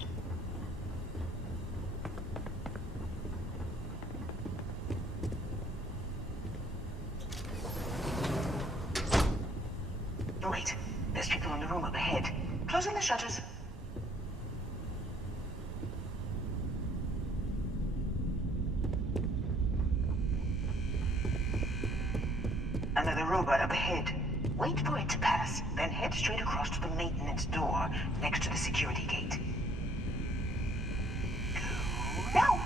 closing the shutters. Another robot up ahead. Wait for it to pass, then head straight across to the maintenance door next to the security gate. Go now!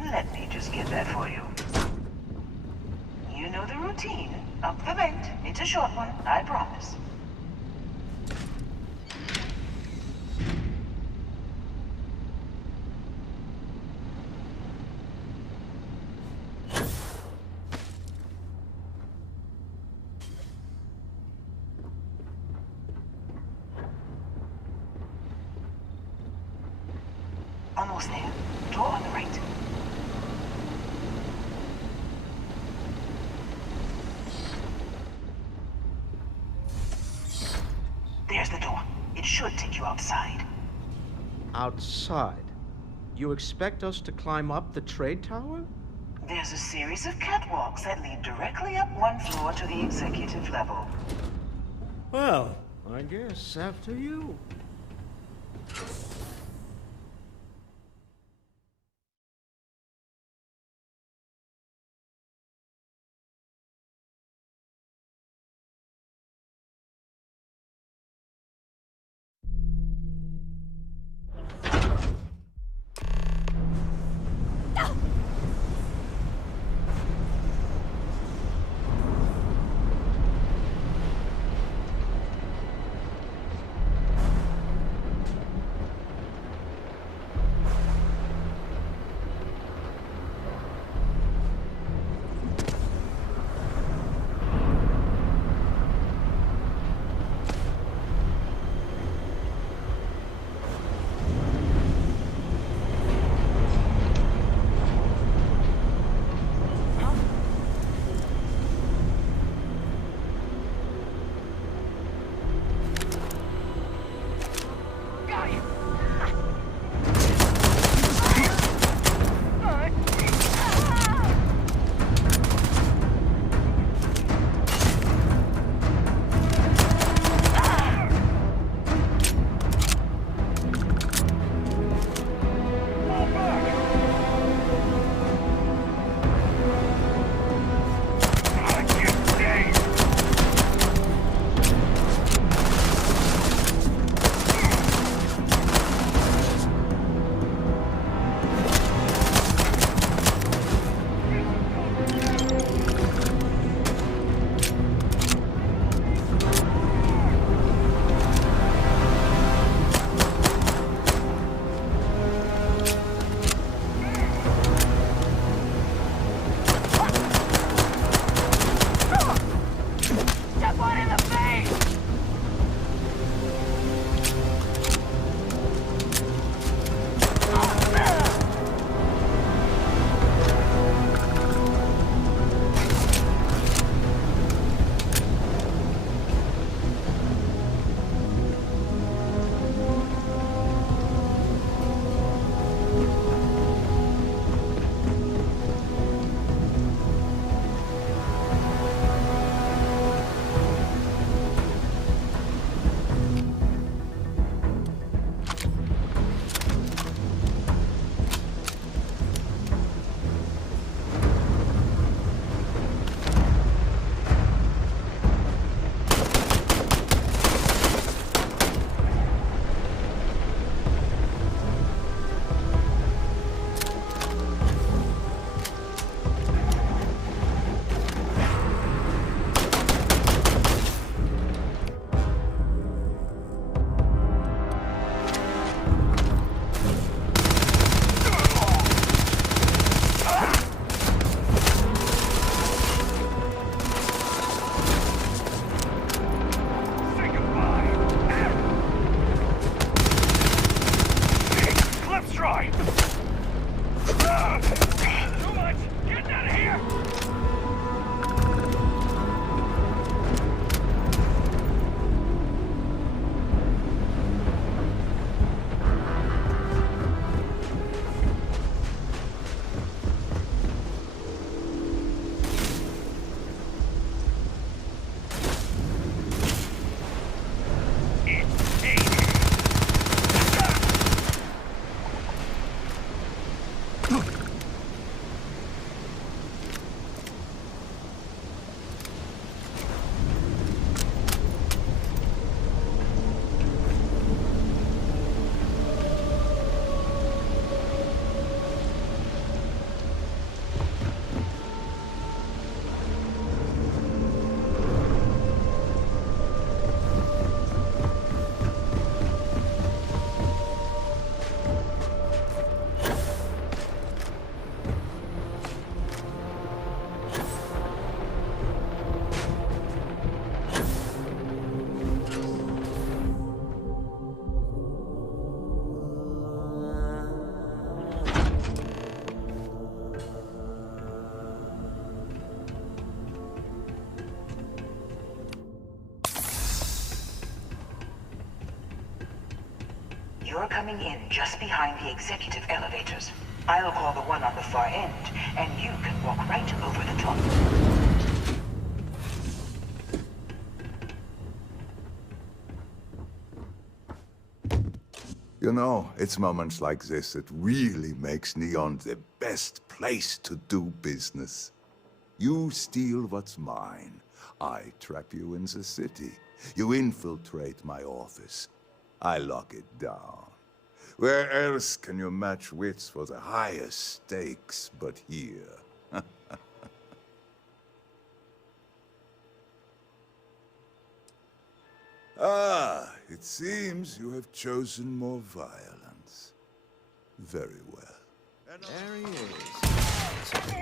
Let me just get that for you. You know the routine. Up the vent. It's a short one, I promise. Almost there. Door on the right. There's the door. It should take you outside. Outside? You expect us to climb up the trade tower? There's a series of catwalks that lead directly up one floor to the executive level. Well, I guess after you. You're coming in just behind the executive elevators. I'll call the one on the far end, and you can walk right over the top. You know, it's moments like this that really makes Neon the best place to do business. You steal what's mine. I trap you in the city. You infiltrate my office. I lock it down. Where else can you match wits for the highest stakes but here? Ah, it seems you have chosen more violence. Very well. There he is.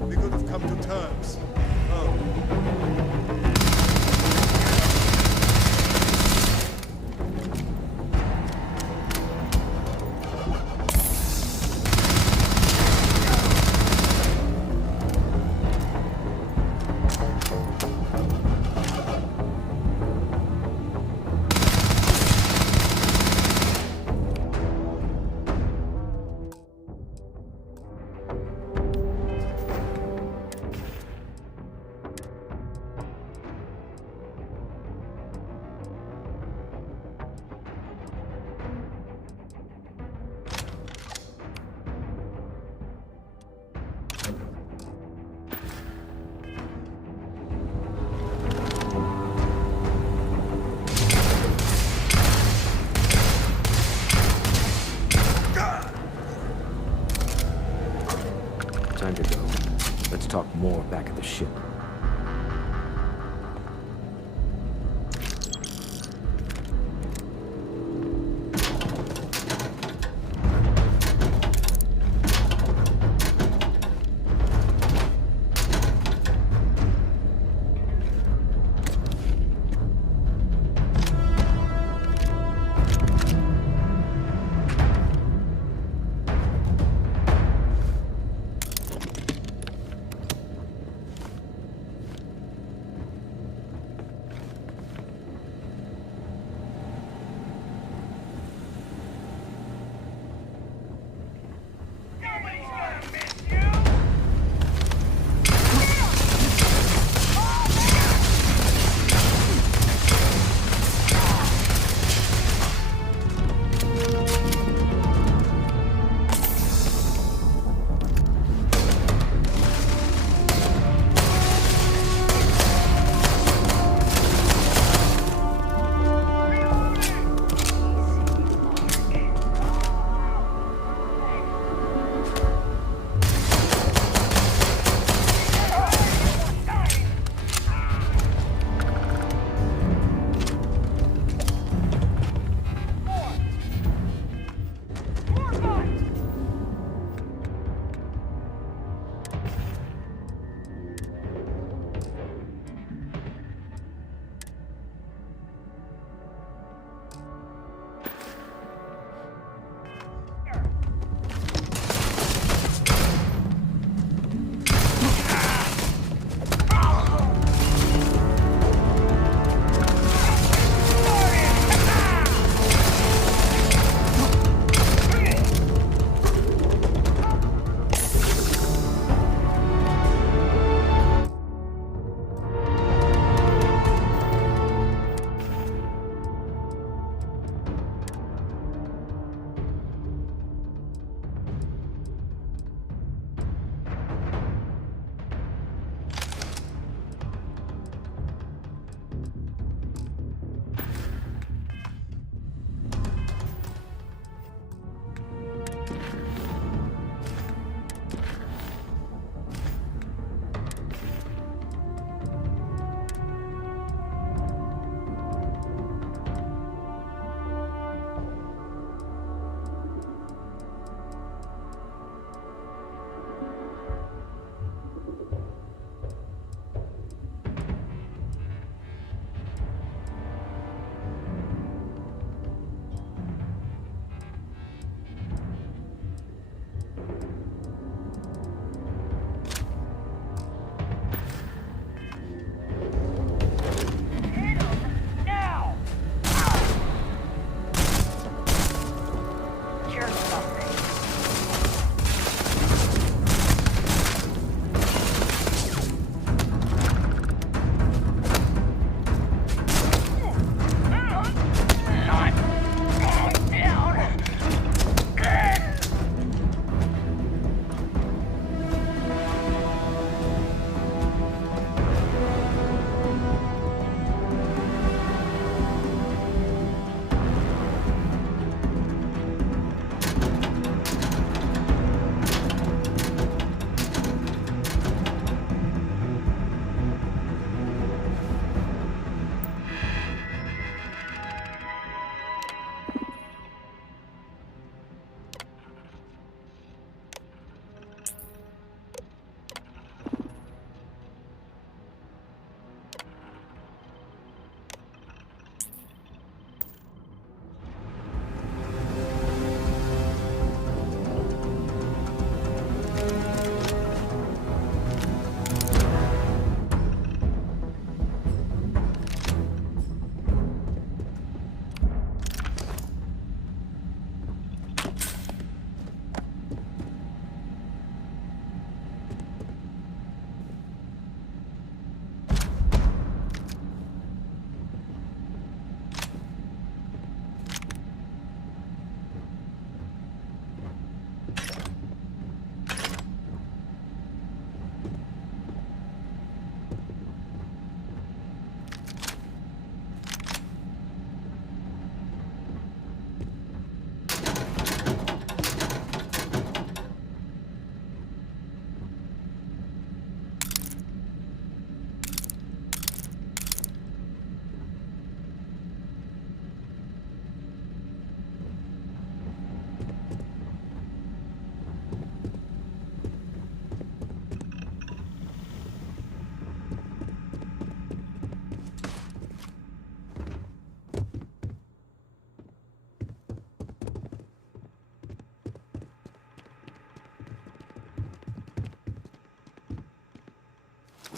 We could have come to terms. Oh. Time to go. Let's talk more back at the ship.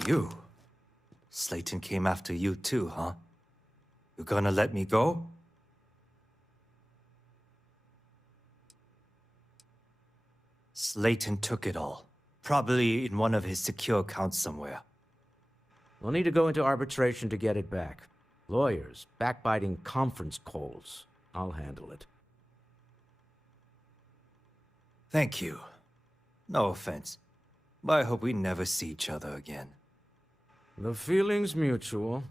you. Slayton came after you too, huh? You gonna let me go? Slayton took it all. Probably in one of his secure accounts somewhere. We'll need to go into arbitration to get it back. Lawyers, backbiting conference calls. I'll handle it. Thank you. No offense, but I hope we never see each other again. The feeling's mutual.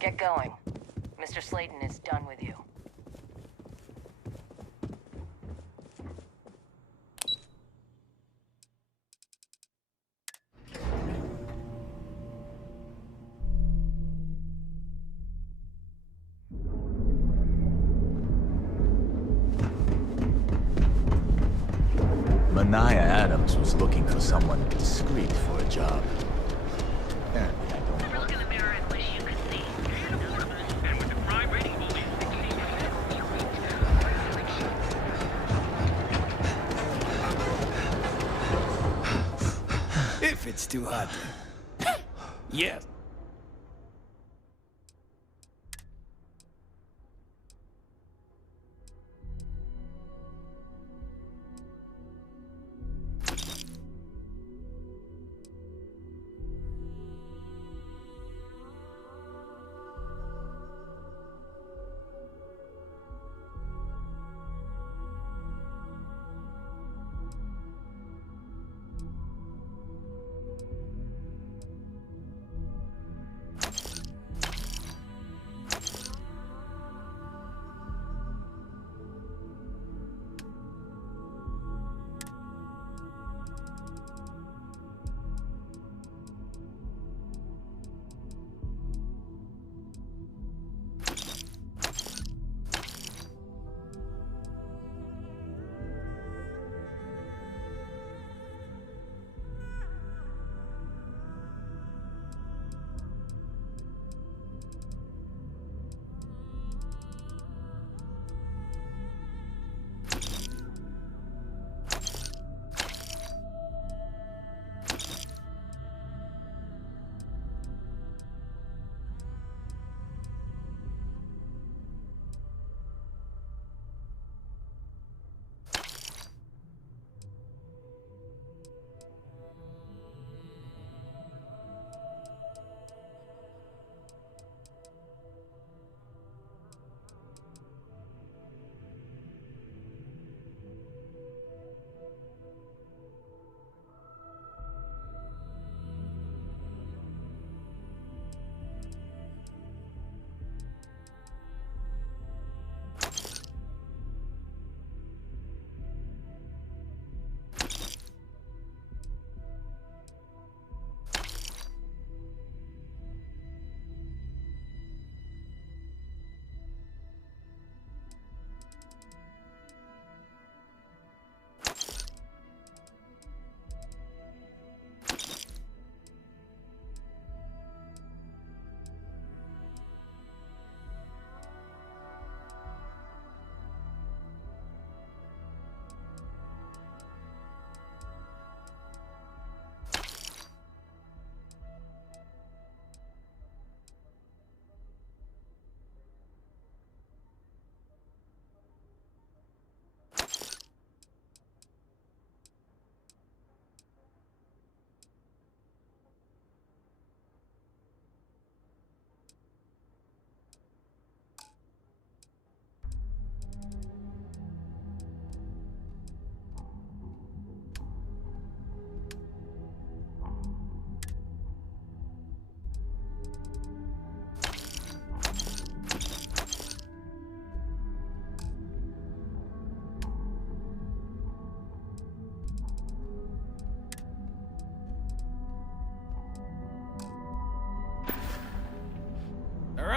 Get going. Mr. Slayton is done with you. Mania Adams was looking for someone discreet for a job. Apparently, I don't. Look in the mirror and wish you could see. And with the crime rating only 60%. If it's too hot. Yes.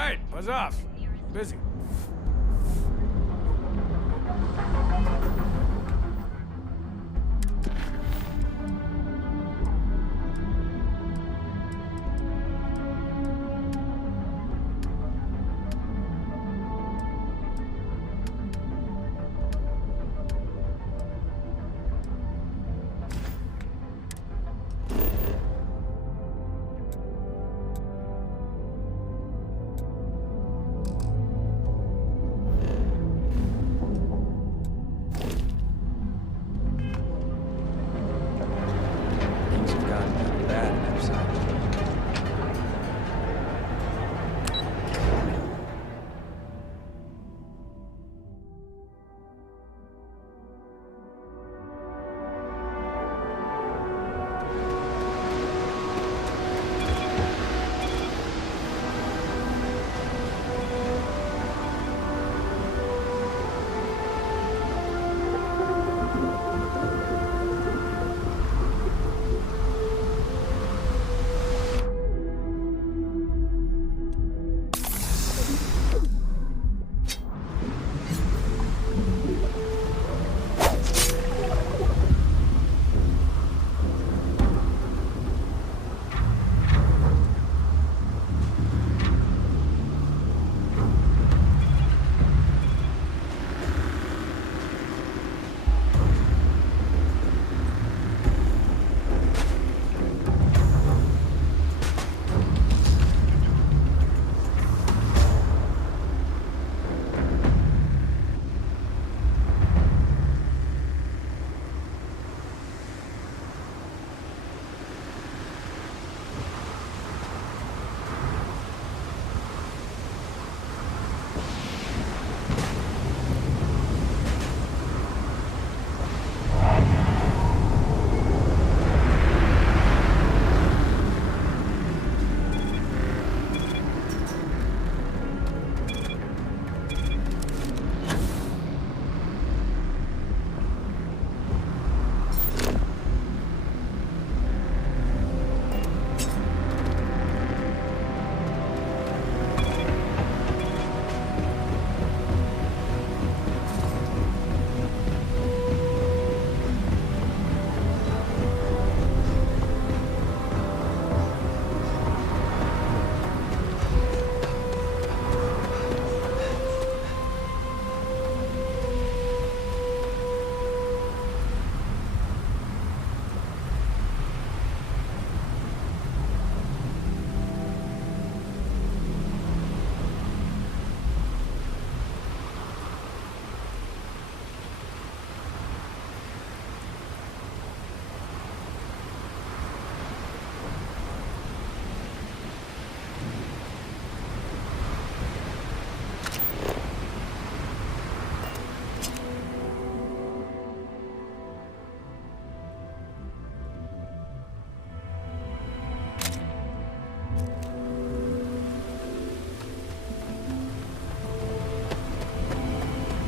right, buzz off. I'm busy. Things have gotten pretty bad outside.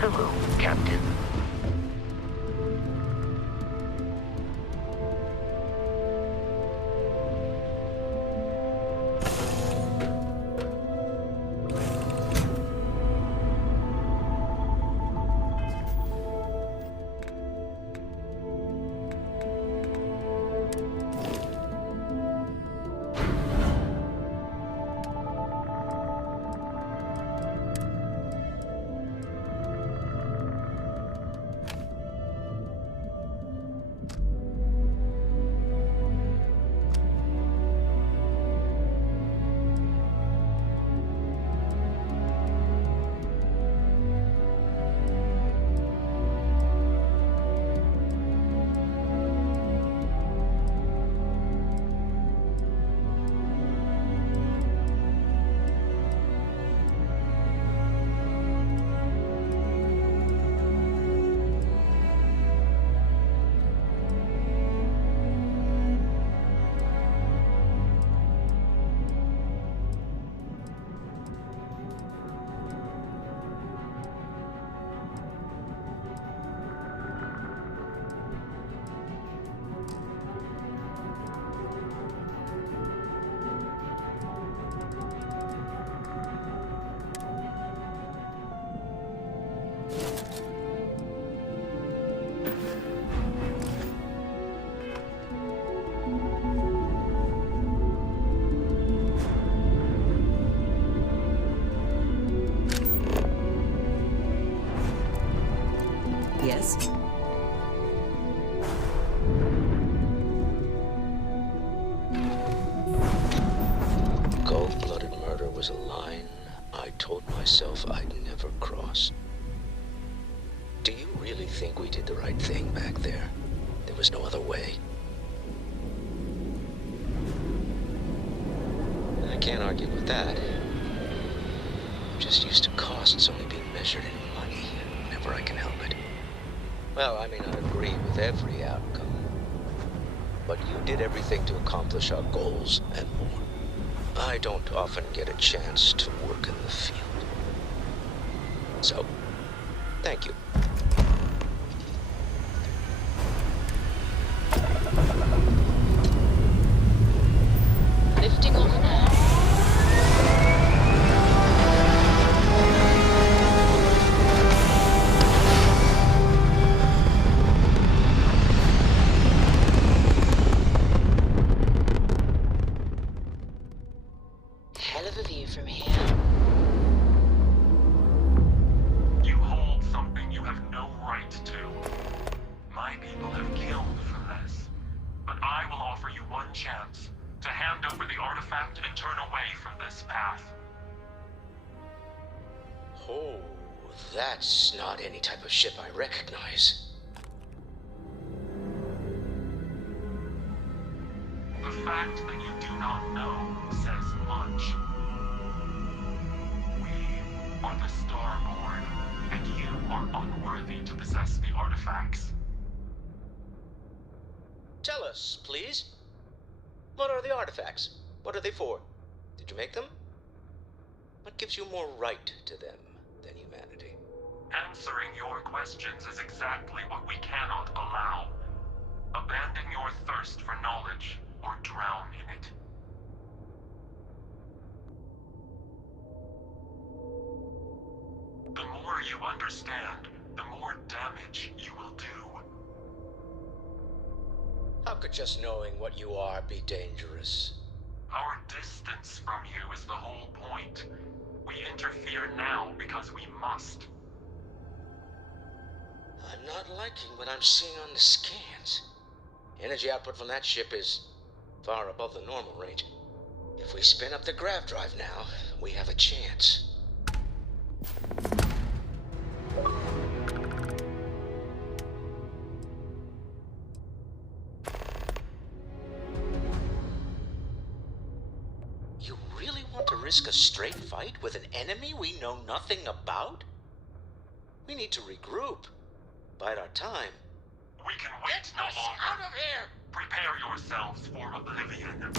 Hello, Captain. this. Cold-blooded murder was a line I told myself I'd never cross. Do you really think we did the right thing back there? There was no other way. I can't argue with that. I'm just used to costs only being measured in money whenever I can help it. Well, I may not agree with every outcome, but you did everything to accomplish our goals and more. I don't often get a chance to work in the field. So, thank you. Lifting off now. Hell of a view from here. You hold something you have no right to. My people have killed for this. But I will offer you one chance to hand over the artifact and turn away from this path. Oh, that's not any type of ship I recognize. The fact that you do not know says much. We are the Starborn, and you are unworthy to possess the artifacts. Tell us, please. What are the artifacts? What are they for? Did you make them? What gives you more right to them than humanity? Answering your questions is exactly what we cannot allow. Abandon your thirst for knowledge, or drown in it. The more you understand, the more damage you will do. How could just knowing what you are be dangerous? Our distance from you is the whole point. We interfere now because we must. I'm not liking what I'm seeing on the scans. Energy output from that ship is far above the normal range. If we spin up the grav drive now, we have a chance. You really want to risk a straight fight with an enemy we know nothing about? We need to regroup. Bide our time. We can wait no longer. Out of here! Prepare yourselves for oblivion.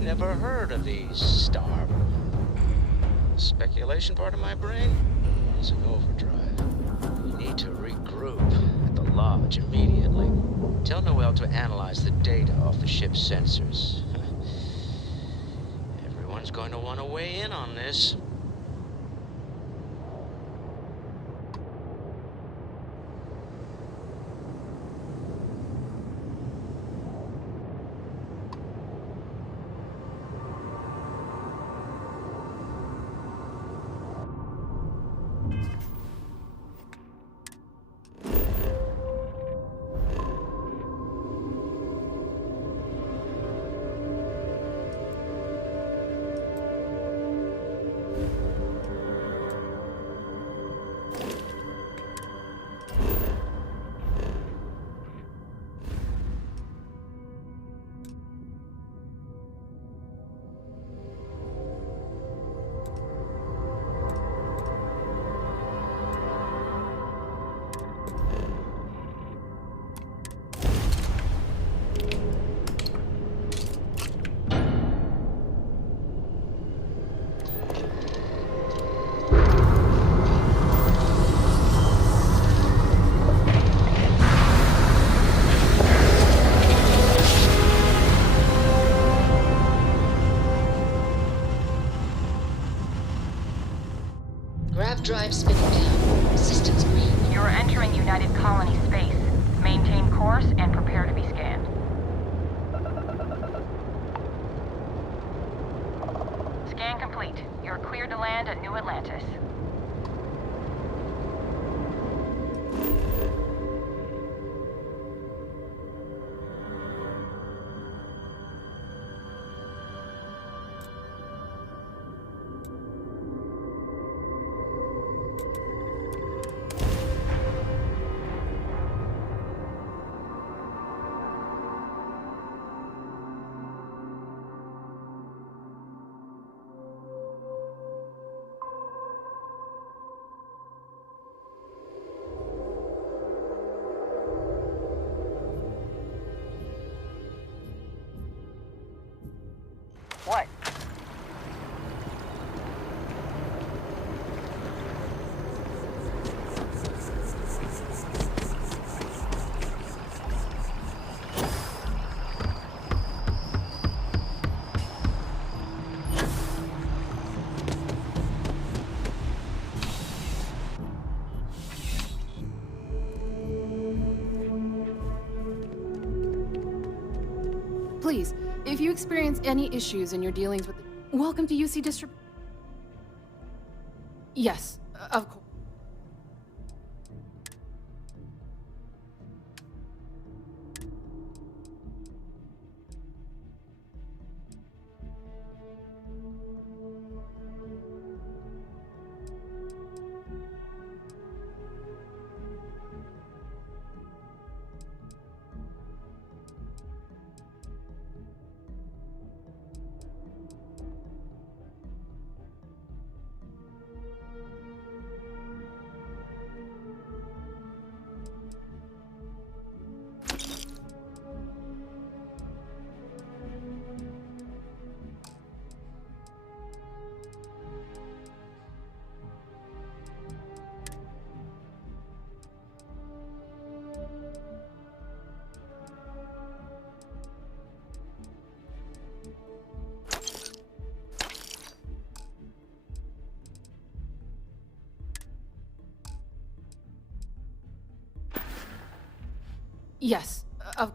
Never heard of these Starborn. Speculation part of my brain is in overdrive. We need to regroup at the lodge immediately. Tell Noel to analyze the data off the ship's sensors. Everyone's going to want to weigh in on this. Grav drive spinning down. Systems green. You are entering United Colony space. Maintain course and prepare to be scanned. Scan complete. You're cleared to land at New Atlantis. What? Please, if you experience any issues in your dealings with the... Welcome to UC District... Yes, of course. Yes, of...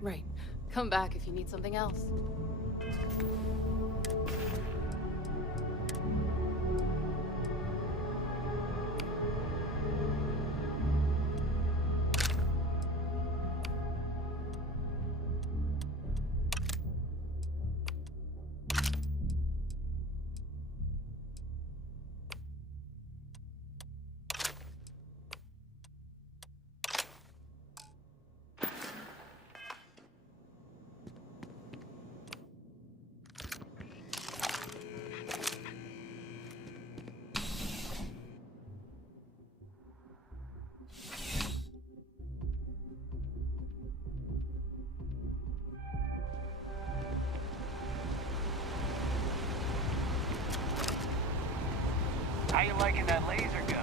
Right. Come back if you need something else. How you liking that laser gun?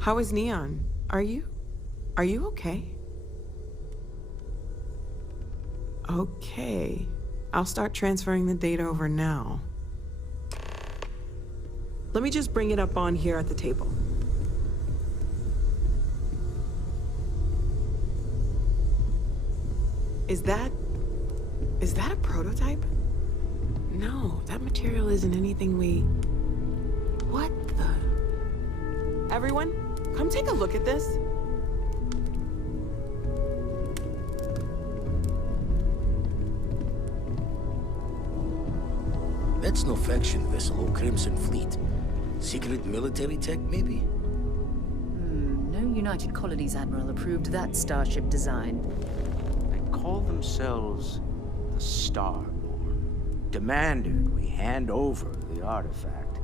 How is Neon? Are you okay? Okay. I'll start transferring the data over now. Let me just bring it up on here at the table. Is that a prototype? No, that material isn't anything we... What the... Everyone, come take a look at this. That's no faction vessel or Crimson Fleet. Secret military tech, maybe? No United Colonies Admiral approved that starship design. They call themselves the Starborn. Demanded we hand over the artifact.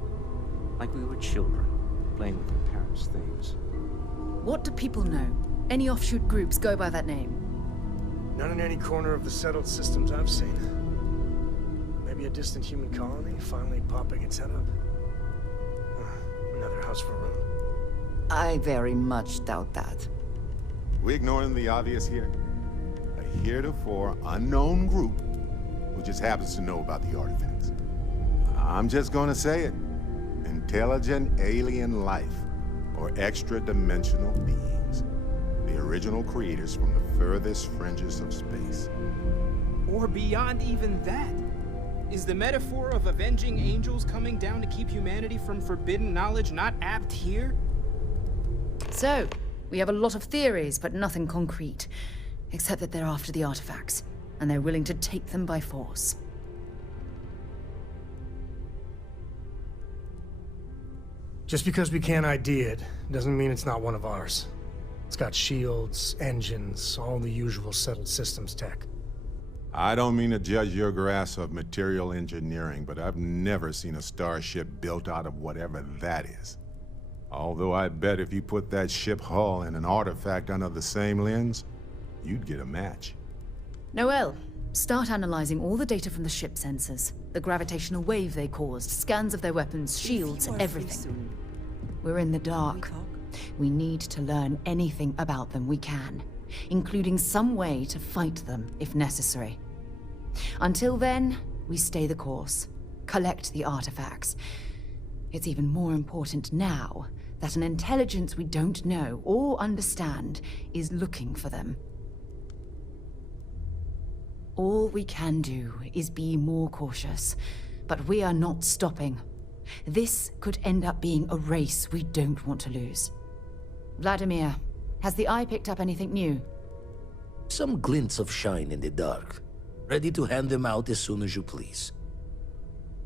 Like we were children, playing with their parents' things. What do people know? Any offshoot groups go by that name? Not in any corner of the settled systems I've seen. Maybe a distant human colony finally popping its head up. Another house for Roan. I very much doubt that. We ignoring the obvious here? A heretofore unknown group who just happens to know about the artifacts. I'm just gonna say it. Intelligent alien life, or extra-dimensional beings. The original creators from the furthest fringes of space. Or beyond even that. Is the metaphor of avenging angels coming down to keep humanity from forbidden knowledge not apt here? So, we have a lot of theories, but nothing concrete. Except that they're after the artifacts, and they're willing to take them by force. Just because we can't ID it, doesn't mean it's not one of ours. It's got shields, engines, all the usual settled systems tech. I don't mean to judge your grasp of material engineering, but I've never seen a starship built out of whatever that is. Although I bet if you put that ship hull and an artifact under the same lens, you'd get a match. Noel, start analyzing all the data from the ship sensors. The gravitational wave they caused, scans of their weapons, shields, everything. We're in the dark. We need to learn anything about them we can, including some way to fight them if necessary. Until then, we stay the course, collect the artifacts. It's even more important now that an intelligence we don't know or understand is looking for them. All we can do is be more cautious, but we are not stopping. This could end up being a race we don't want to lose. Vladimir, has the Eye picked up anything new? Some glints of shine in the dark. Ready to hand them out as soon as you please.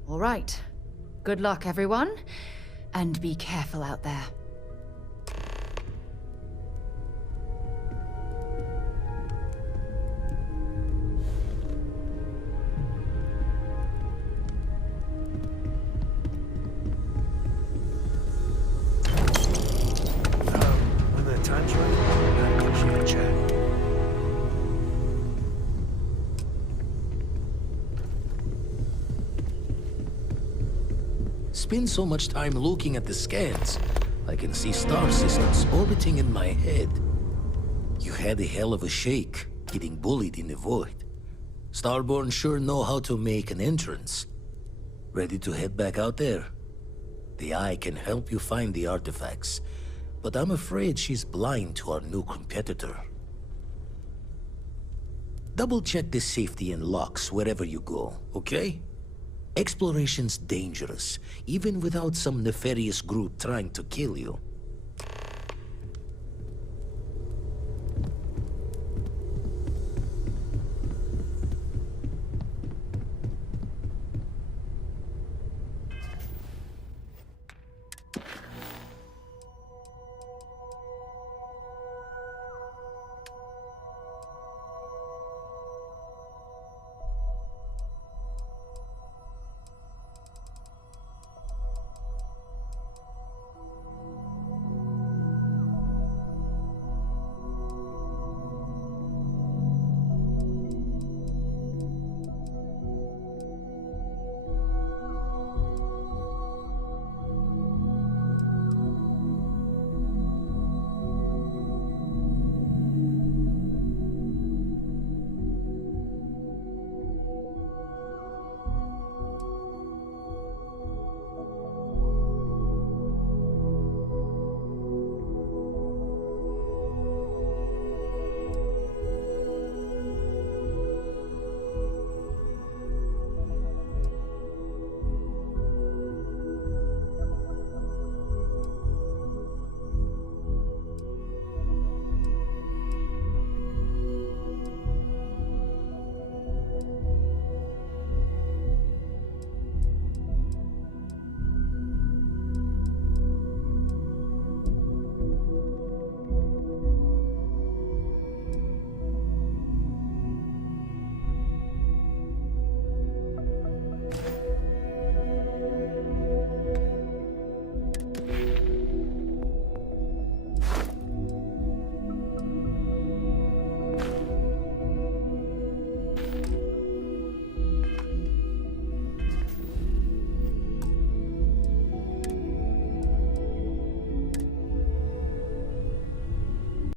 All right. Good luck, everyone. And be careful out there. When the time's right, I'll close you in chat. Spend so much time looking at the scans, I can see star systems orbiting in my head. You had a hell of a shake, getting bullied in the void. Starborn sure know how to make an entrance. Ready to head back out there? The Eye can help you find the artifacts, but I'm afraid she's blind to our new competitor. Double-check the safety and locks wherever you go, okay? Exploration's dangerous, even without some nefarious group trying to kill you.